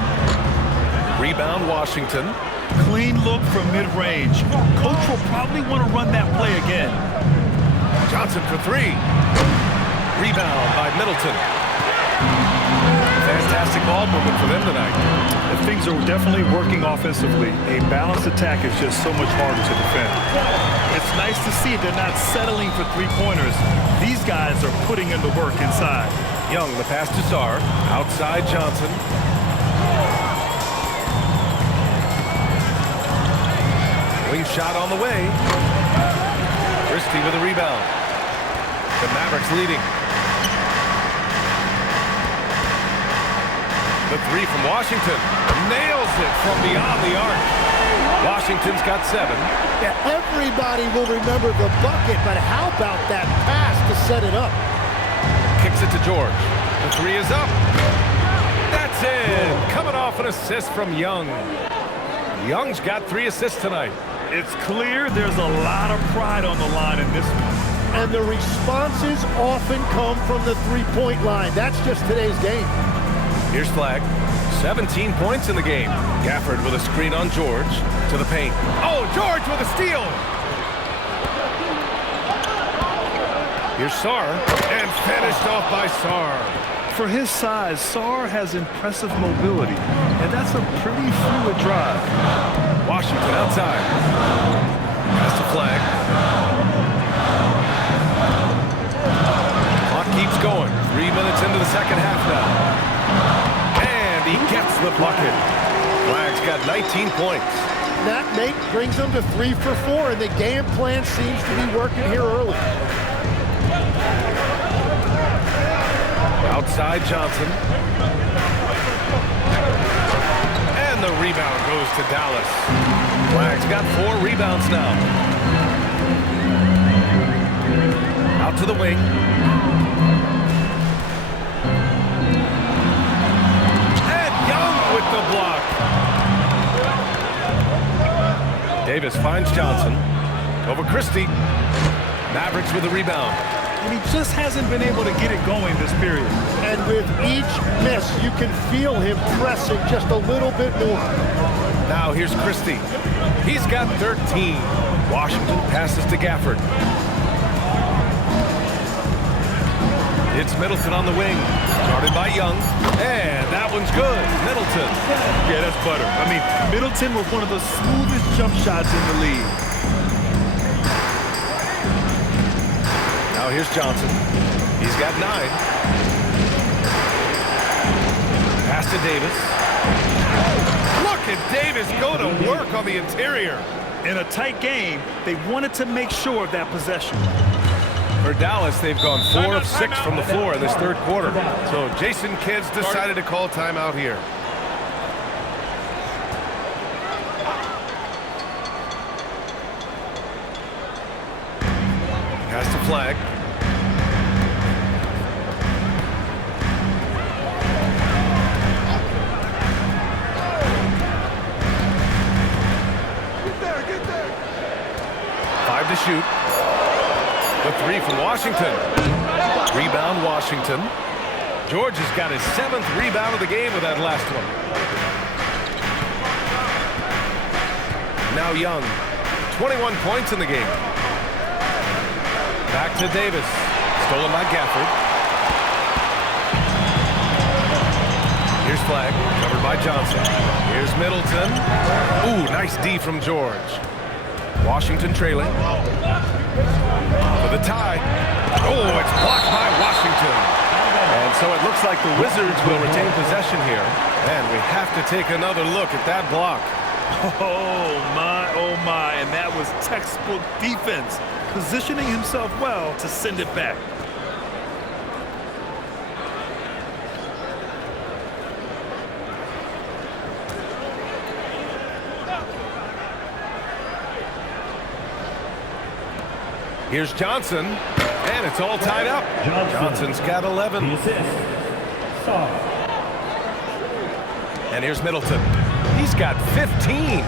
Rebound Washington. Clean look from mid-range. Coach will probably want to run that play again. Johnson for 3. Rebound by Middleton. Fantastic ball movement for them tonight. And things are definitely working offensively. A balanced attack is just so much harder to defend. It's nice to see they're not settling for 3-pointers. These guys are putting in the work inside. Young, the pass to Sarr. Outside Johnson. Wing shot on the way. Christie with a rebound. The Mavericks leading. The 3 from Washington. Nails it from beyond the arc. Washington's got 7. Yeah, everybody will remember the bucket, but how about that pass to set it up? Kicks it to George. The 3 is up. That's it. Coming off an assist from Young. Young's got 3 assists tonight. It's clear there's a lot of pride on the line in this one. And the responses often come from the 3-point line. That's just today's game. Here's Flag. 17 points in the game. Gafford with a screen on George. To the paint. Oh, George with a steal. Here's Sarr. And finished off by Sarr. For his size, Sarr has impressive mobility, and that's a pretty fluid drive. Washington outside. Pass to Flag. Clock keeps going. 3 minutes into the second half now. And he gets the bucket. Flag's got 19 points. That brings them to 3 for 4, and the game plan seems to be working here early. Outside Johnson. And the rebound goes to Dallas. Flag's got 4 rebounds now. Out to the wing. And Young with the block. Davis finds Johnson. Over Christie. Mavericks with the rebound. And he just hasn't been able to get it going this period. And with each miss, you can feel him pressing just a little bit more. Now here's Christie. He's got 13. Washington passes to Gafford. It's Middleton on the wing. Guarded by Young. And that one's good. Middleton. Yeah, that's butter. I mean, Middleton was one of the smoothest jump shots in the league. Now here's Johnson. He's got 9. to Davis. Look at Davis go to work on the interior. In a tight game, they wanted to make sure of that possession. For Dallas, they've gone 4 of 6 from the floor in this third quarter. So Jason Kidd's decided to call timeout here. Has to flag. Get there. 5 to shoot. The 3 from Washington. Rebound Washington. George has got his 7th rebound of the game with that last one. Now Young. 21 points in the game. Back to Davis. Stolen by Gafford. Here's Flag. Covered by Johnson. Here's Middleton. Ooh, nice D from George. Washington trailing. For the tie. Oh, it's blocked by Washington. And so it looks like the Wizards will retain possession here. And we have to take another look at that block. Oh my, and that was textbook defense, positioning himself well to send it back. Here's Johnson, and it's all tied up. Johnson's got 11. And here's Middleton. He's got 15.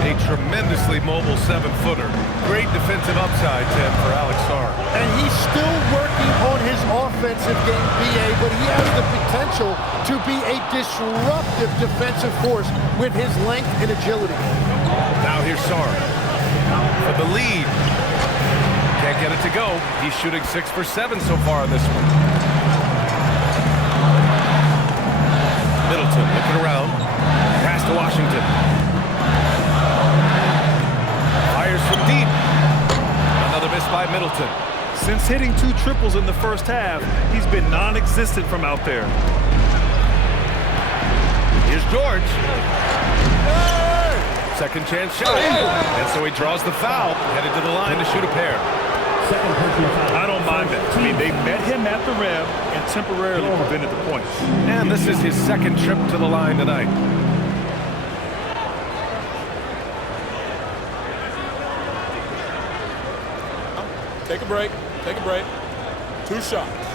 A tremendously mobile 7-footer. Great defensive upside, Tim, for Alex Sarr. And he's still working on his offensive game, BA, but he has the potential to be a disruptive defensive force with his length and agility. Now here's Sarr for the lead. Can't get it to go. He's shooting 6 for 7 so far in this one. Middleton looking around. Pass to Washington. Fires from deep. Another miss by Middleton. Since hitting 2 triples in the first half, he's been non-existent from out there. Here's George. Second chance shot. And so he draws the foul, headed to the line to shoot a pair. I don't mind that. I mean, they met him at the rim and temporarily prevented the points. And this is his second trip to the line tonight. Take a break. Take a break. 2 shots.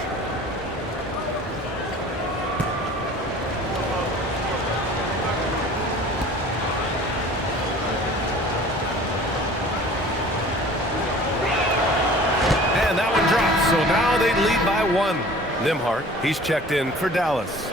And that one drops, so now they lead by 1. Nembhard, he's checked in for Dallas.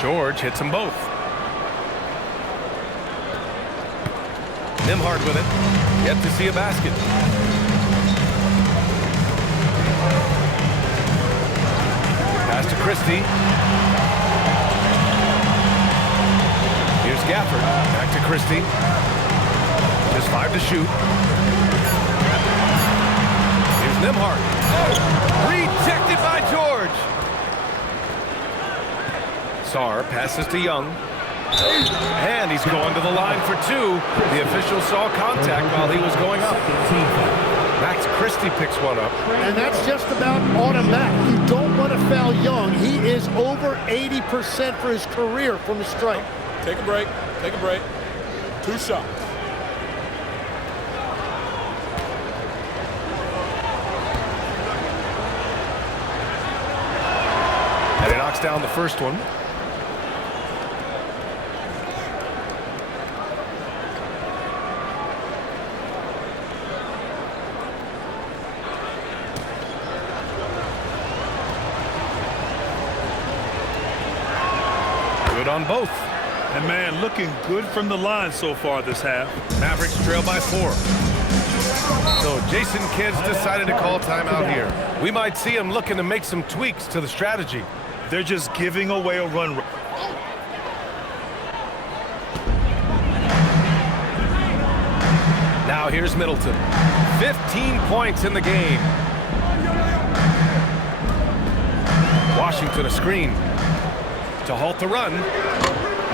George hits them both. Nembhard with it. Yet to see a basket. Pass to Christie. Here's Gafford. Back to Christie. Just 5 to shoot. Here's Nembhard. Rejected by George. Sarr passes to Young. And he's going to the line for 2. The official saw contact while he was going up. Max Christie picks one up. And that's just about automatic. You don't want to foul Young. He is over 80% for his career from the stripe. Take a break. Take a break. 2 shots. And he knocks down the first one. Good on both. And man, looking good from the line so far this half. Mavericks trail by 4. So Jason Kidd's decided to call timeout here. We might see him looking to make some tweaks to the strategy. They're just giving away a run. Now here's Middleton. 15 points in the game. Washington a screen to halt the run.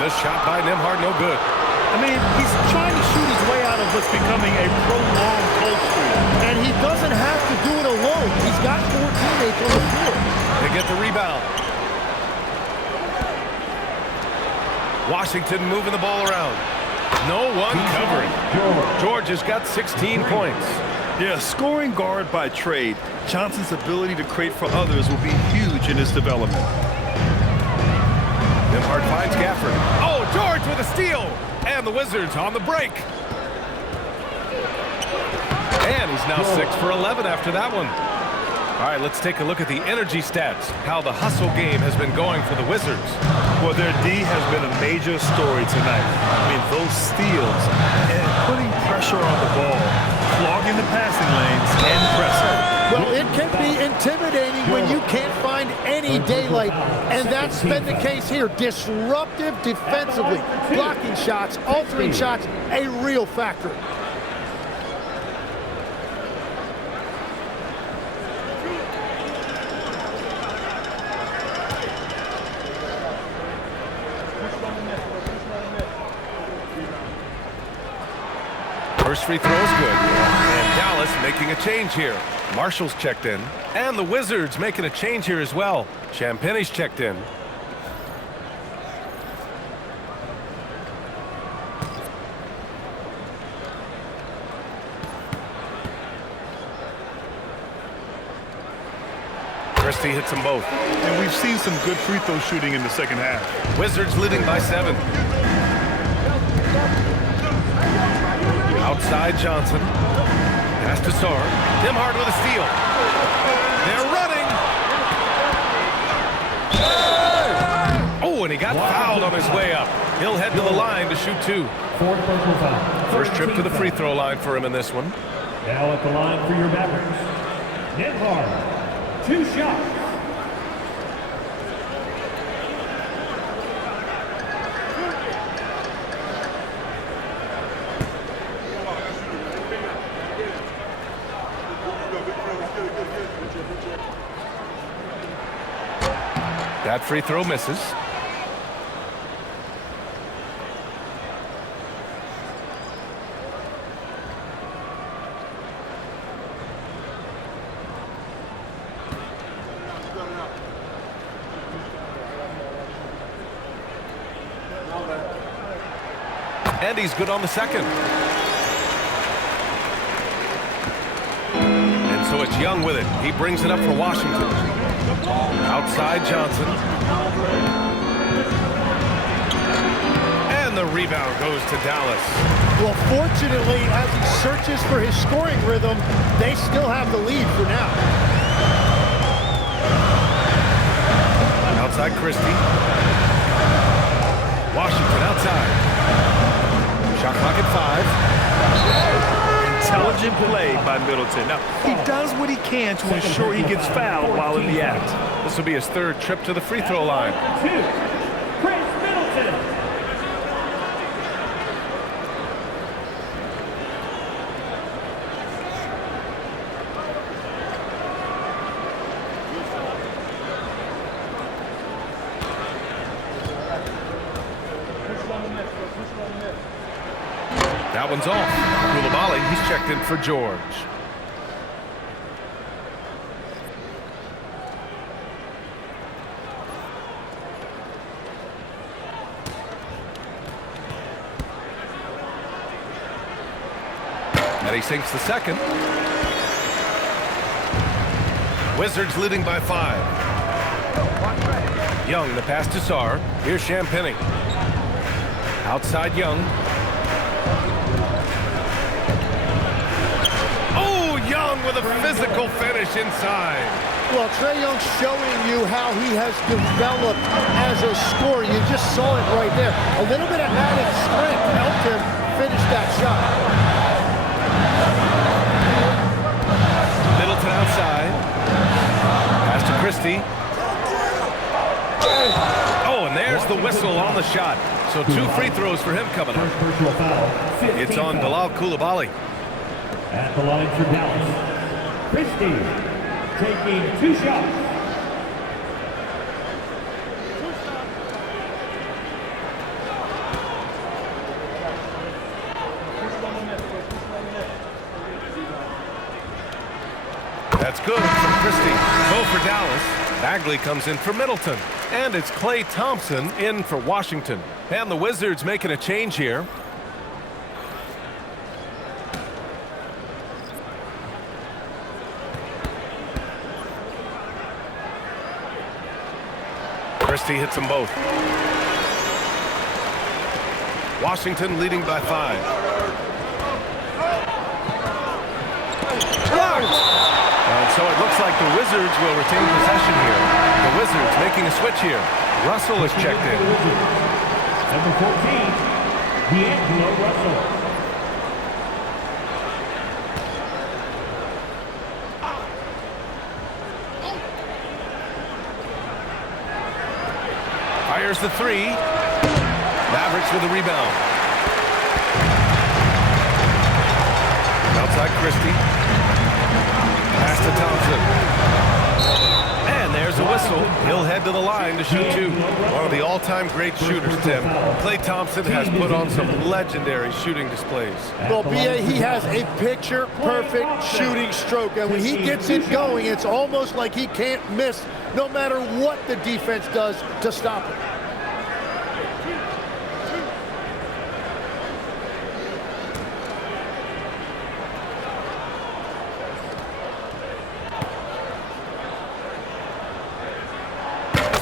This shot by Nembhard, no good. I mean, he's trying to shoot his way out of what's becoming a prolonged cold streak. And he doesn't have to do it alone. He's got 4 teammates on the floor. They get the rebound. Washington moving the ball around. No one covering. George has got 16 points. Yeah, scoring guard by trade. Johnson's ability to create for others will be huge in his development. Nembhard finds Gafford. Oh, George with a steal. And the Wizards on the break. And he's now 6 for 11 after that one. All right, let's take a look at the energy stats, how the hustle game has been going for the Wizards. Well, their D has been a major story tonight. I mean, those steals and putting pressure on the ball, clogging the passing lanes, and pressing. Well, it can be intimidating when you can't find any daylight, and that's been the case here. Disruptive defensively, blocking shots, altering shots, a real factor. First free throw is good. And Dallas making a change here. Marshall's checked in. And the Wizards making a change here as well. Champagne's checked in. Christie hits them both. And we've seen some good free throw shooting in the second half. Wizards leading by 7. Outside Johnson. Pass to Sarr. Nembhard with a steal. They're running. Oh, and he got fouled on his way up. He'll head to the line to shoot 2. First trip to the free throw line for him in this one. Now at the line for your Mavericks, Nembhard. 2 shots. That free throw misses. And he's good on the second. And so it's Young with it. He brings it up for Washington. Outside Johnson. And the rebound goes to Dallas. Well, fortunately, as he searches for his scoring rhythm, they still have the lead for now. Outside Christie. Washington outside. Shot clock at 5. Intelligent play by Middleton. Now, he does what he can to ensure he gets fouled while in the act. This will be his 3rd trip to the free throw line. 2. Khris Middleton. That one's off. Koulibaly, he's checked in for George. And he sinks the second. Wizards leading by 5. Young, the pass to Sarr. Here's Champagnie. Outside Young. Young with a physical finish inside. Well, Trae Young showing you how he has developed as a scorer. You just saw it right there. A little bit of added strength helped him finish that shot. Middleton outside. Pass to Christie. Oh, and there's the whistle on the shot. So 2 free throws for him coming up. It's on Bilal Koulibaly. At the line for Dallas, Christie taking 2 shots. That's good from Christie. Go for Dallas. Bagley comes in for Middleton. And it's Klay Thompson in for Washington. And the Wizards making a change here. Christie hits them both. Washington leading by 5. Blocked! And so it looks like the Wizards will retain possession here. The Wizards making a switch here. Russell is checked in. Number 14, D'Angelo Russell. Fires the 3. Mavericks with a rebound. Outside Christie. Pass to Thompson. And there's a whistle. He'll head to the line to shoot 2. One of the all-time great shooters, Tim. Klay Thompson has put on some legendary shooting displays. Well, B.A., he has a picture-perfect shooting stroke. And when he gets it going, it's almost like he can't miss no matter what the defense does to stop him.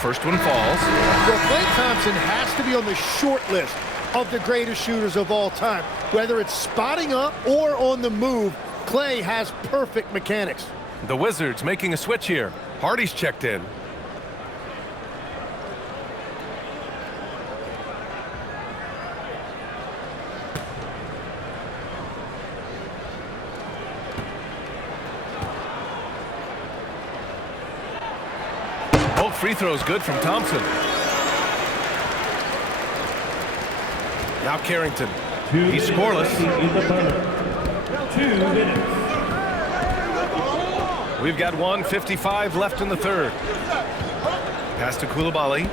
First one falls. Well, Klay Thompson has to be on the short list of the greatest shooters of all time. Whether it's spotting up or on the move, Klay has perfect mechanics. The Wizards making a switch here. Hardy's checked in. Free throws good from Thompson. Now Carrington. He's scoreless. 2 minutes. We've got 1:55 left in the third. Pass to Coulibaly.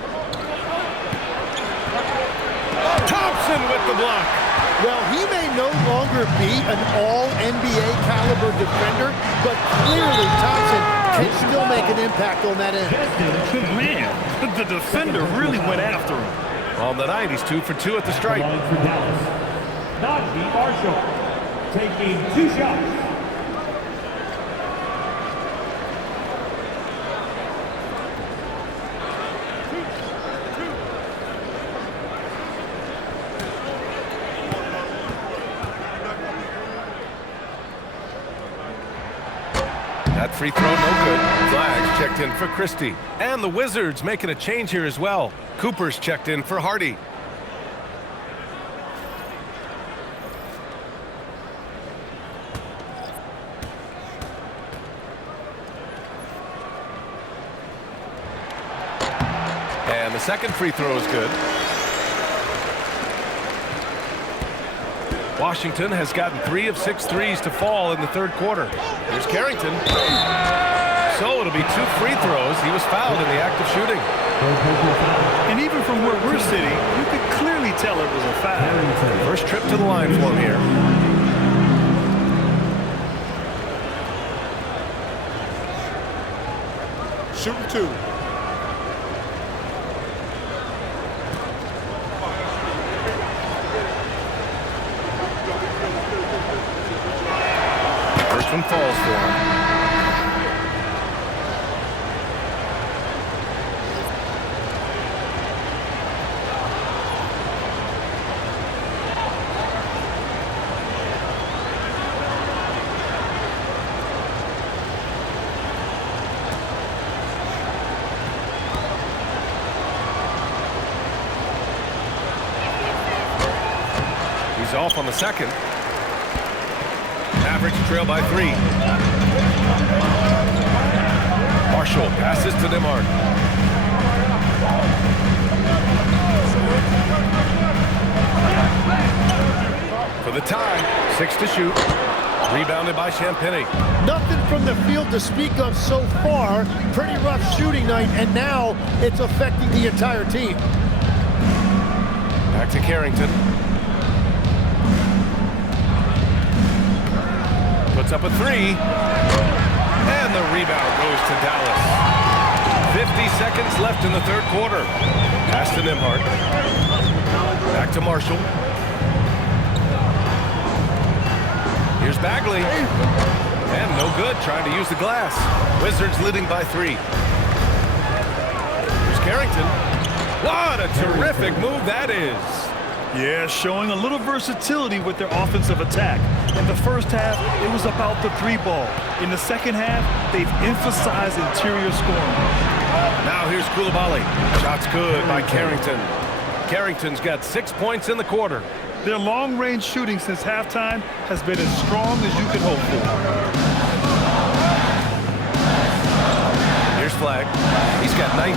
Thompson with the block. Well, he may no longer be an all-NBA caliber defender, but clearly Thompson can still make an impact on that end. Man, the defender really went after him. On the night, he's 2 for 2 at the stripe. Line for Dallas, Najee Marshall taking 2 shots. That free throw, no good. Flags checked in for Christie. And the Wizards making a change here as well. Cooper's checked in for Hardy. And the second free throw is good. Washington has gotten 3 of 6 threes to fall in the third quarter. Here's Carrington. So it'll be 2 free throws. He was fouled in the act of shooting. And even from where we're sitting, you could clearly tell it was a foul. First trip to the line for him here. Shooting 2. First one falls for him. He's off on the second. Mavericks trail by 3. Marshall passes to Nembhard. For the tie, 6 to shoot. Rebounded by Champagny. Nothing from the field to speak of so far. Pretty rough shooting night, and now it's affecting the entire team. Back to Carrington. Puts up a three. And the rebound goes to Dallas. 50 seconds left in the third quarter. Pass to Nembhard. Back to Marshall. Here's Bagley. And no good, trying to use the glass. Wizards leading by 3. Here's Carrington. What a terrific move that is. Yeah, showing a little versatility with their offensive attack. In the first half, it was about the 3-ball. In the second half, they've emphasized interior scoring. Now here's Coulibaly. Shot's good by Carrington. Carrington's got 6 points in the quarter. Their long-range shooting since halftime has been as strong as you could hope for. Here's Flagg. He's got 19.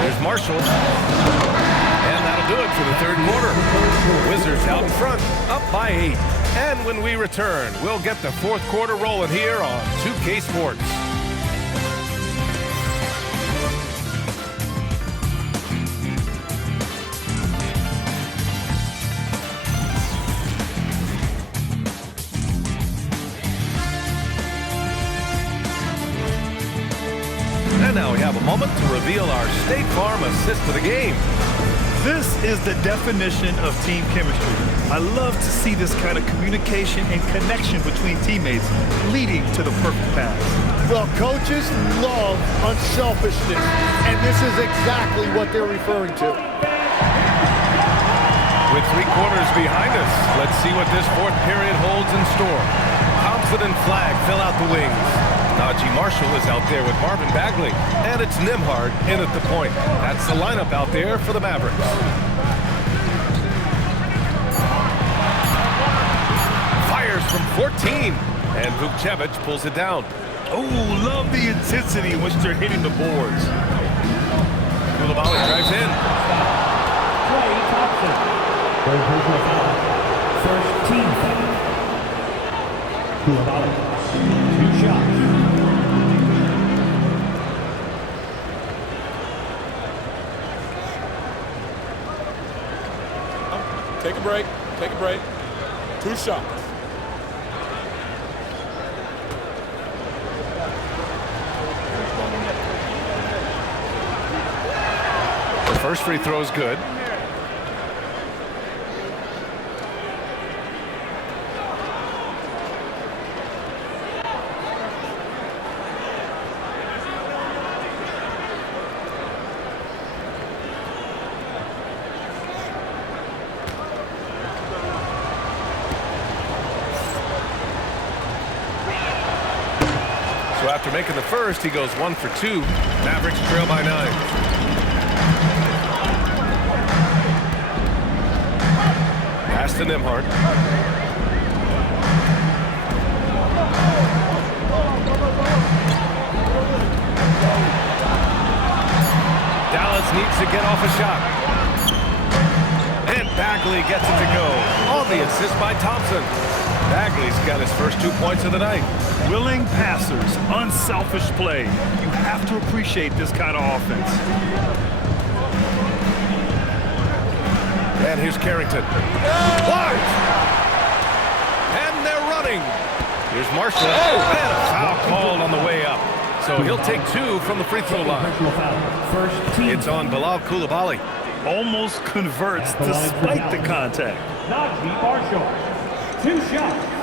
Here's Marshall. And that'll do it for the third quarter. Wizards out in front, up by 8. And when we return, we'll get the fourth quarter rolling here on 2K Sports. And now we have a moment to reveal our State Farm assist of the game. This is the definition of team chemistry. I love to see this kind of communication and connection between teammates leading to the perfect pass. Well, coaches love unselfishness, and this is exactly what they're referring to. With 3 quarters behind us, let's see what this fourth period holds in store. Thompson and Flagg fill out the wings. Najee Marshall is out there with Marvin Bagley, and it's Nembhard in at the point. That's the lineup out there for the Mavericks. Fires from 14, and Vukcevic pulls it down. Oh, love the intensity in which they're hitting the boards. Coulibaly drives in. Trae Thompson. Third personal foul. First team foul. Coulibaly. 2 shots. Take a break. Take a break. 2 shots. The first free throw is good. So after making the first, he goes 1 for 2. Mavericks trail by 9. Pass to Nembhard. Dallas needs to get off a shot. And Bagley gets it to go. On the assist by Thompson. Bagley's got his first 2 points of the night. Willing passers, unselfish play. You have to appreciate this kind of offense. And here's Carrington. Wide! And they're running. Here's Marshall. And a foul called on the way up. So he'll take 2 from the free throw line. First team. It's on Bilal Coulibaly. Almost converts despite the contact. Najee Marshall. 2 shots.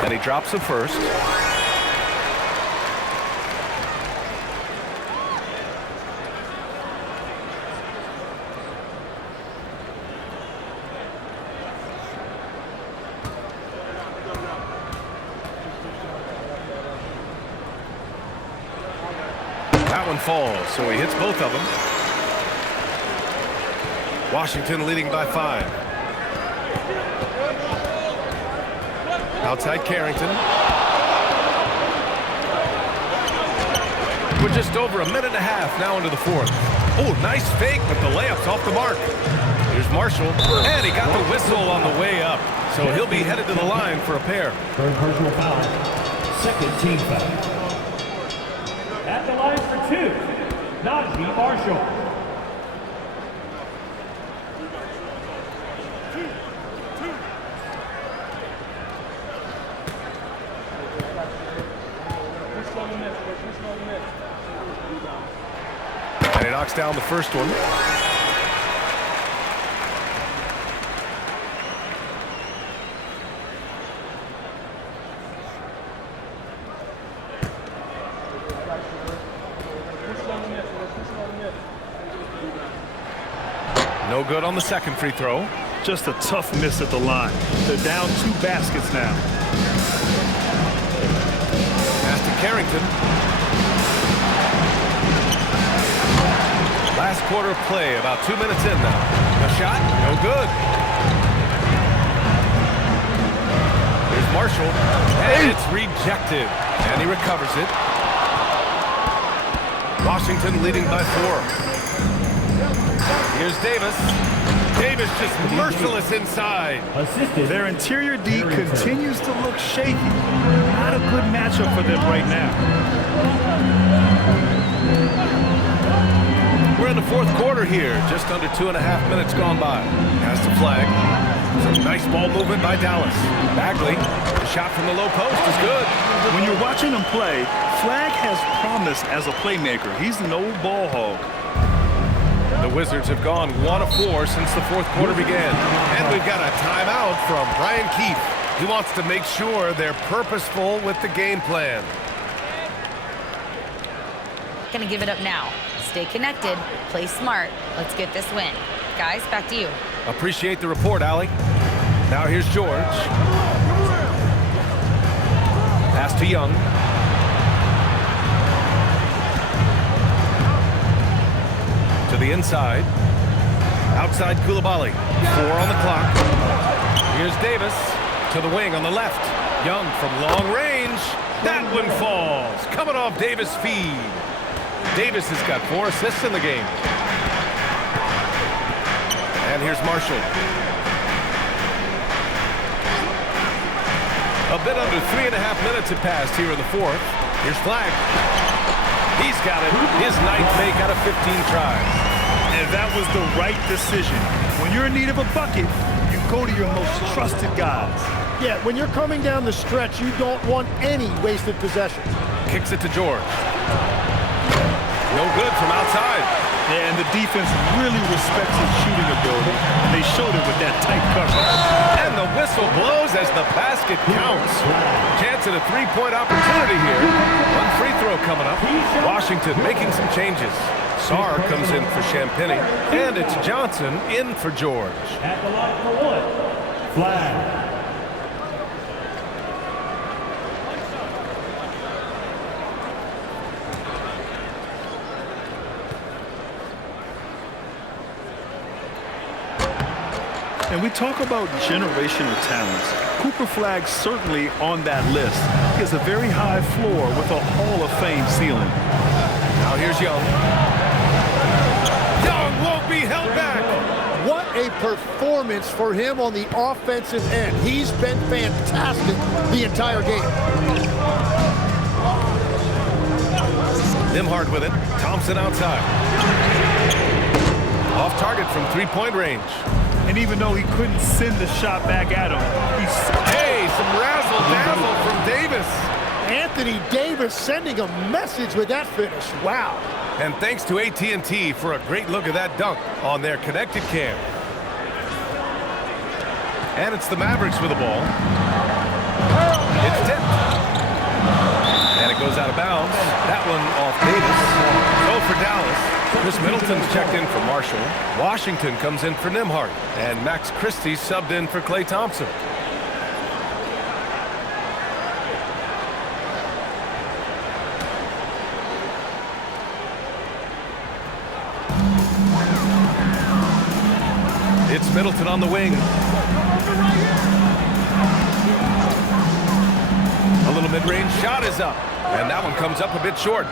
And he drops it first. That one falls, so he hits both of them. Washington leading by 5. Outside Carrington. We're just over a minute and a half now into the 4th. Oh, nice fake, but the layup's off the mark. Here's Marshall, and he got the whistle on the way up. So he'll be headed to the line for a pair. Third personal foul. Second team foul. At the line for 2, Najee Marshall. And he knocks down the first one. No good on the second free throw. Just a tough miss at the line. They're down 2 baskets now. Pass to Carrington. Last quarter of play, about 2 minutes in now. A shot, no good. Here's Marshall, and it's rejected. And he recovers it. Washington leading by 4. Here's Davis. Davis just merciless inside. Their interior D continues to look shaky. Not a good matchup for them right now. We're in the 4th quarter here. Just under 2.5 minutes gone by. Has the flag. Some nice ball movement by Dallas. Bagley, the shot from the low post is good. When you're watching him play, Flag has promise as a playmaker. He's no ball hog. The Wizards have gone 1 of 4 since the 4th quarter began. And we've got a timeout from Brian Keefe. He wants to make sure they're purposeful with the game plan. Gonna give it up now. Stay connected, play smart. Let's get this win. Guys, back to you. Appreciate the report, Allie. Now here's George. Pass to Young. To the inside. Outside Coulibaly. 4 on the clock. Here's Davis to the wing on the left. Young from long range. That one falls. Coming off Davis' feed. Davis has got 4 assists in the game. And here's Marshall. A bit under 3.5 minutes have passed here in the 4th. Here's Flag. He's got it. His 9th make out of 15 tries. And that was the right decision. When you're in need of a bucket, you go to your most trusted guys. Yeah, when you're coming down the stretch, you don't want any wasted possession. Kicks it to George. No good from outside. Yeah, and the defense really respects his shooting ability, and they showed it with that tight coverage. And the whistle blows as the basket counts. Chance at a 3-point opportunity here. 1 free throw coming up. Washington making some changes. Sarr comes in for Champagny, and it's Johnson in for George. At the line for 1, Flag. And we talk about generational talents. Cooper Flag's certainly on that list. He has a very high floor with a Hall of Fame ceiling. Now here's Young. Young won't be held back. What a performance for him on the offensive end. He's been fantastic the entire game. Nembhard with it. Thompson outside. Off target from 3-point range. And even though he couldn't send the shot back at him, hey, some razzle-dazzle from Davis. Anthony Davis sending a message with that finish. Wow. And thanks to AT&T for a great look at that dunk on their connected cam. And it's the Mavericks with the ball. It's tipped. And it goes out of bounds. That one off Davis. So for Dallas. Khris Middleton's checked in for Marshall. Washington comes in for Nembhard. And Max Christie subbed in for Klay Thompson. It's Middleton on the wing. A little mid-range shot is up, and that one comes up a bit short.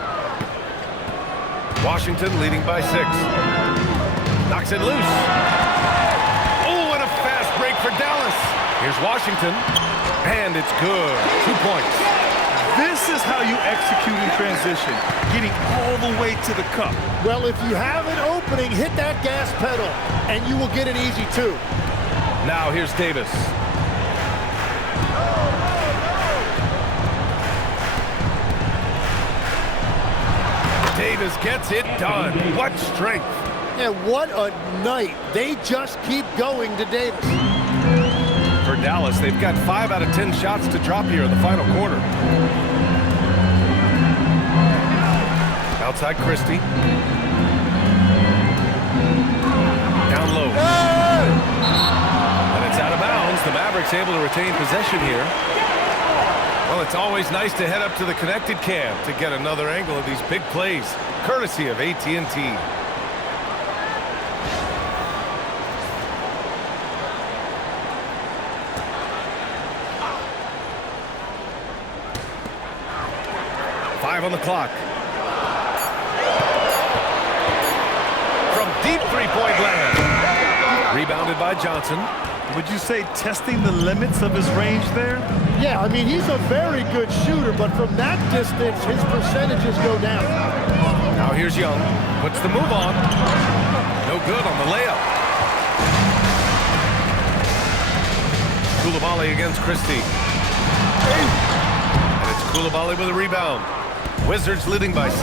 Washington leading by 6. Knocks it loose. Oh, and a fast break for Dallas. Here's Washington, and it's good. 2 points. This is how you execute in transition, getting all the way to the cup. Well, if you have an opening, hit that gas pedal, and you will get it easy, too. Now here's Davis. Davis gets it done. What strength. And what a night. They just keep going to Davis. For Dallas, they've got 5 out of 10 shots to drop here in the final quarter. Outside Christie. Down low. And it's out of bounds. The Mavericks able to retain possession here. Well, it's always nice to head up to the connected cam to get another angle of these big plays, courtesy of AT&T. On the clock. From deep three-point land. Rebounded by Johnson. Would you say testing the limits of his range there? Yeah, I mean, he's a very good shooter, but from that distance, his percentages go down. Now here's Young. Puts the move on. No good on the layup. Coulibaly against Christie. And it's Coulibaly with a rebound. Wizards leading by 6.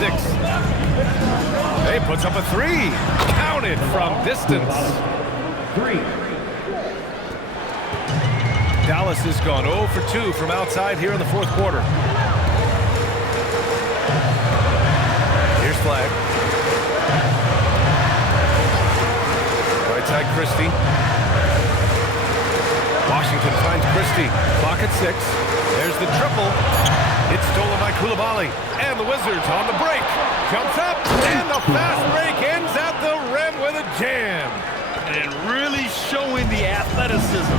Hey, puts up a 3. Counted from distance. 3. Dallas has gone 0 for 2 from outside here in the fourth quarter. Here's Flag. Right side Christie. Washington finds Christie. Clock at 6. There's the triple. It's stolen by Coulibaly. And the Wizards on the break. Jumps up, and the fast break ends at the rim with a jam. And really showing the athleticism.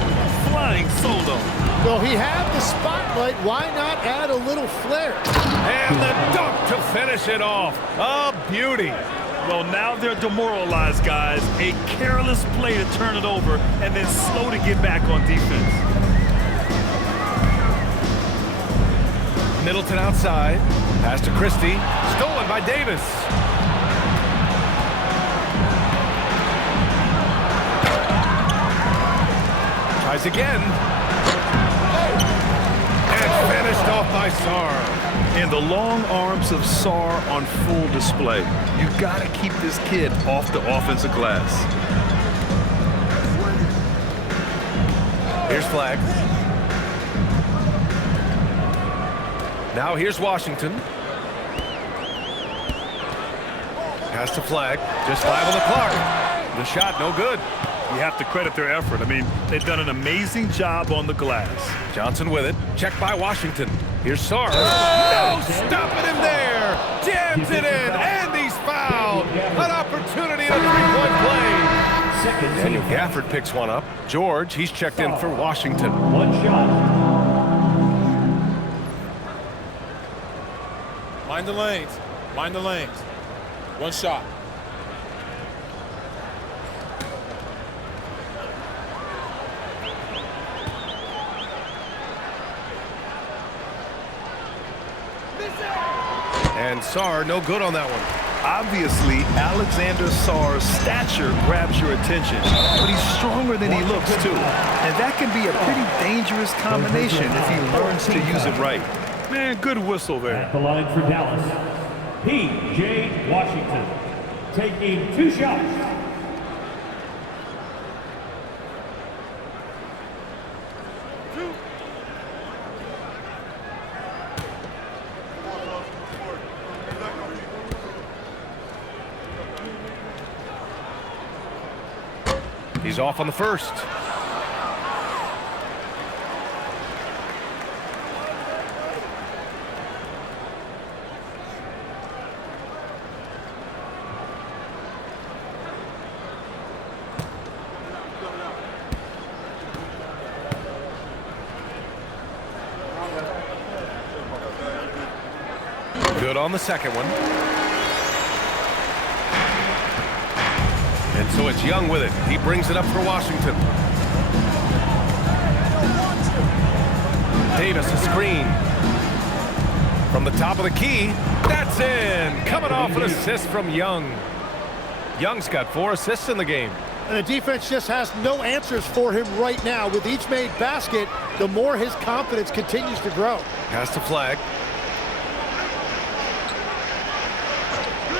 Flying solo. Well, he had the spotlight. Why not add a little flair? And the dunk to finish it off. A beauty. Well, now they're demoralized, guys. A careless play to turn it over and then slow to get back on defense. Middleton outside. Pass to Christie. Stolen by Davis. Tries again. And finished off by Sarr. And the long arms of Sarr on full display. You got to keep this kid off the offensive glass. Here's Flag. Now here's Washington. Pass to Flag. Just 5 on the clock. The shot no good. You have to credit their effort. I mean, they've done an amazing job on the glass. Johnson with it. Checked by Washington. Here's Sarr. Oh, stopping him there. Jams it in, and he's fouled. An opportunity, a three-point play. Daniel Gafford picks one up. George, he's checked in for Washington. 1 shot. Mind the lanes. Mind the lanes. 1 shot. And Sarr, no good on that one. Obviously, Alexander Sarr's stature grabs your attention, but he's stronger than he looks, too. And that can be a pretty dangerous combination if he learns to use it right. Man, good whistle there. At the line for Dallas, P.J. Washington, taking 2 shots. He's off on the first. Good on the second one. And so it's Young with it. He brings it up for Washington. Davis, a screen. From the top of the key, that's in. Coming off an assist from Young. Young's got 4 assists in the game. And the defense just has no answers for him right now. With each made basket, the more his confidence continues to grow. Pass to Flag.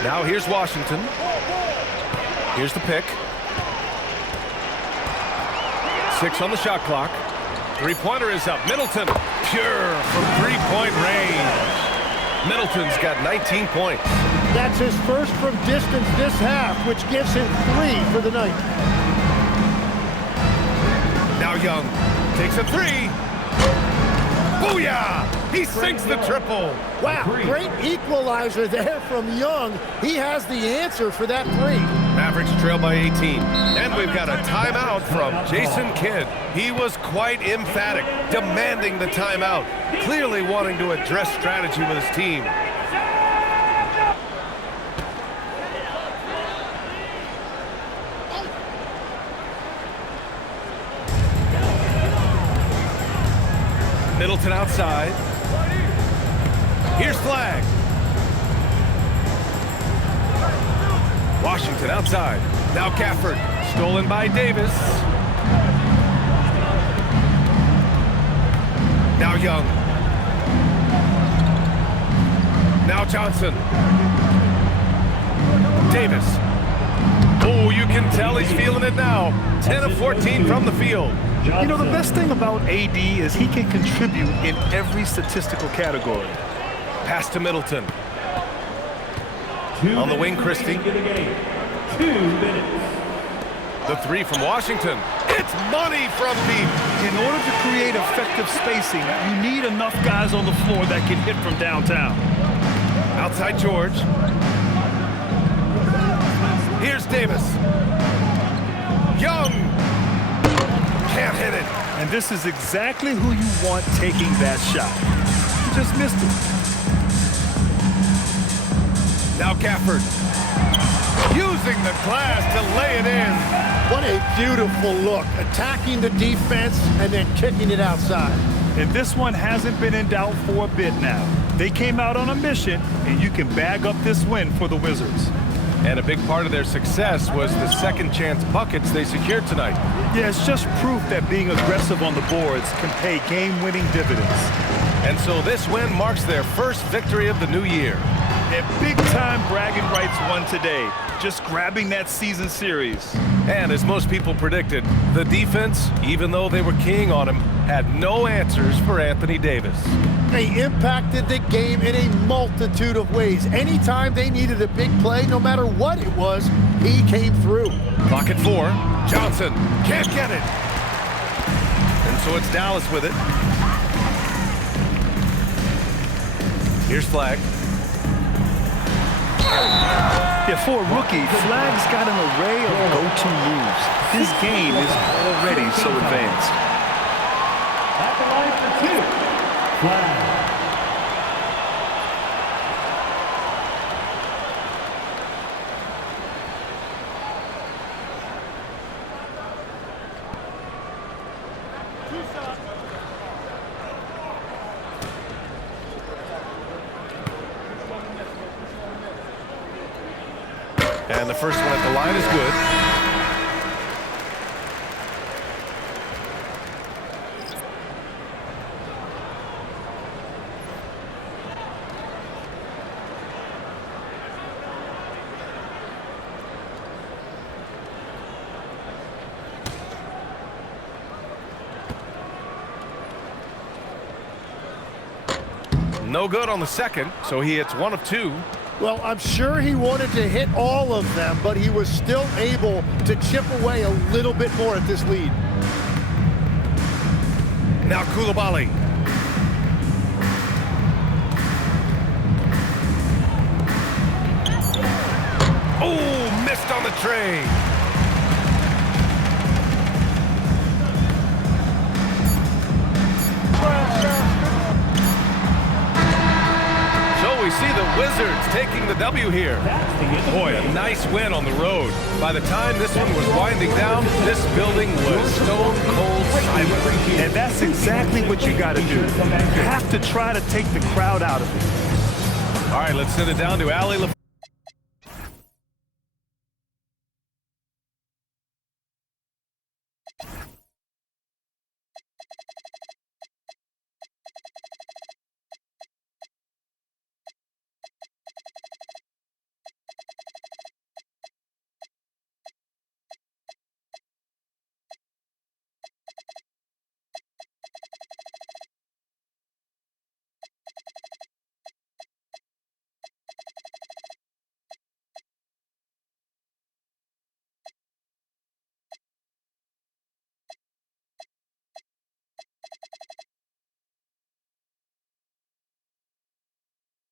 Now here's Washington. Here's the pick. 6 on the shot clock. Three-pointer is up. Middleton, pure from three-point range. Middleton's got 19 points. That's his first from distance this half, which gives him 3 for the night. Now Young takes a 3. Booyah! He sinks the triple. Wow, great equalizer there from Young. He has the answer for that 3. Mavericks trail by 18. And we've got a timeout from Jason Kidd. He was quite emphatic, demanding the timeout, clearly wanting to address strategy with his team. Middleton outside. Here's Flag. Washington outside. Now Gafford. Stolen by Davis. Now Young. Now Johnson. Davis. Oh, you can tell he's feeling it now. 10 of 14 from the field. You know, the best thing about AD is he can contribute in every statistical category. Pass to Middleton. On the wing, Christie. 2 minutes. The 3 from Washington. It's money from deep. In order to create effective spacing, you need enough guys on the floor that can hit from downtown. Outside George. Here's Davis. Young. Can't hit it. And this is exactly who you want taking that shot. You just missed it. Now Gafford. Using the glass to lay it in. What a beautiful look. Attacking the defense and then kicking it outside. And this one hasn't been in doubt for a bit now. They came out on a mission, and you can bag up this win for the Wizards. And a big part of their success was the second chance buckets they secured tonight. Yeah, it's just proof that being aggressive on the boards can pay game-winning dividends. And so this win marks their first victory of the new year. And big-time bragging rights won today, just grabbing that season series. And as most people predicted, the defense, even though they were keying on him, had no answers for Anthony Davis. They impacted the game in a multitude of ways. Anytime they needed a big play, no matter what it was, he came through. Clock at 4. Johnson can't get it. And so it's Dallas with it. Here's Flag. Yeah, for a rookie, Flag's got an array of go-to moves. His game is already so advanced. At the line for 2. Flag. And the first one at the line is good. No good on the second, so he hits 1 of 2. Well, I'm sure he wanted to hit all of them, but he was still able to chip away a little bit more at this lead. Now Koulibaly. Oh, missed on the tray. So we see the Wizards taking the W here. Boy, a nice win on the road. By the time this one was winding down, this building was stone cold silent. And that's exactly what you got to do. You have to try to take the crowd out of it. All right, let's send it down to Allie.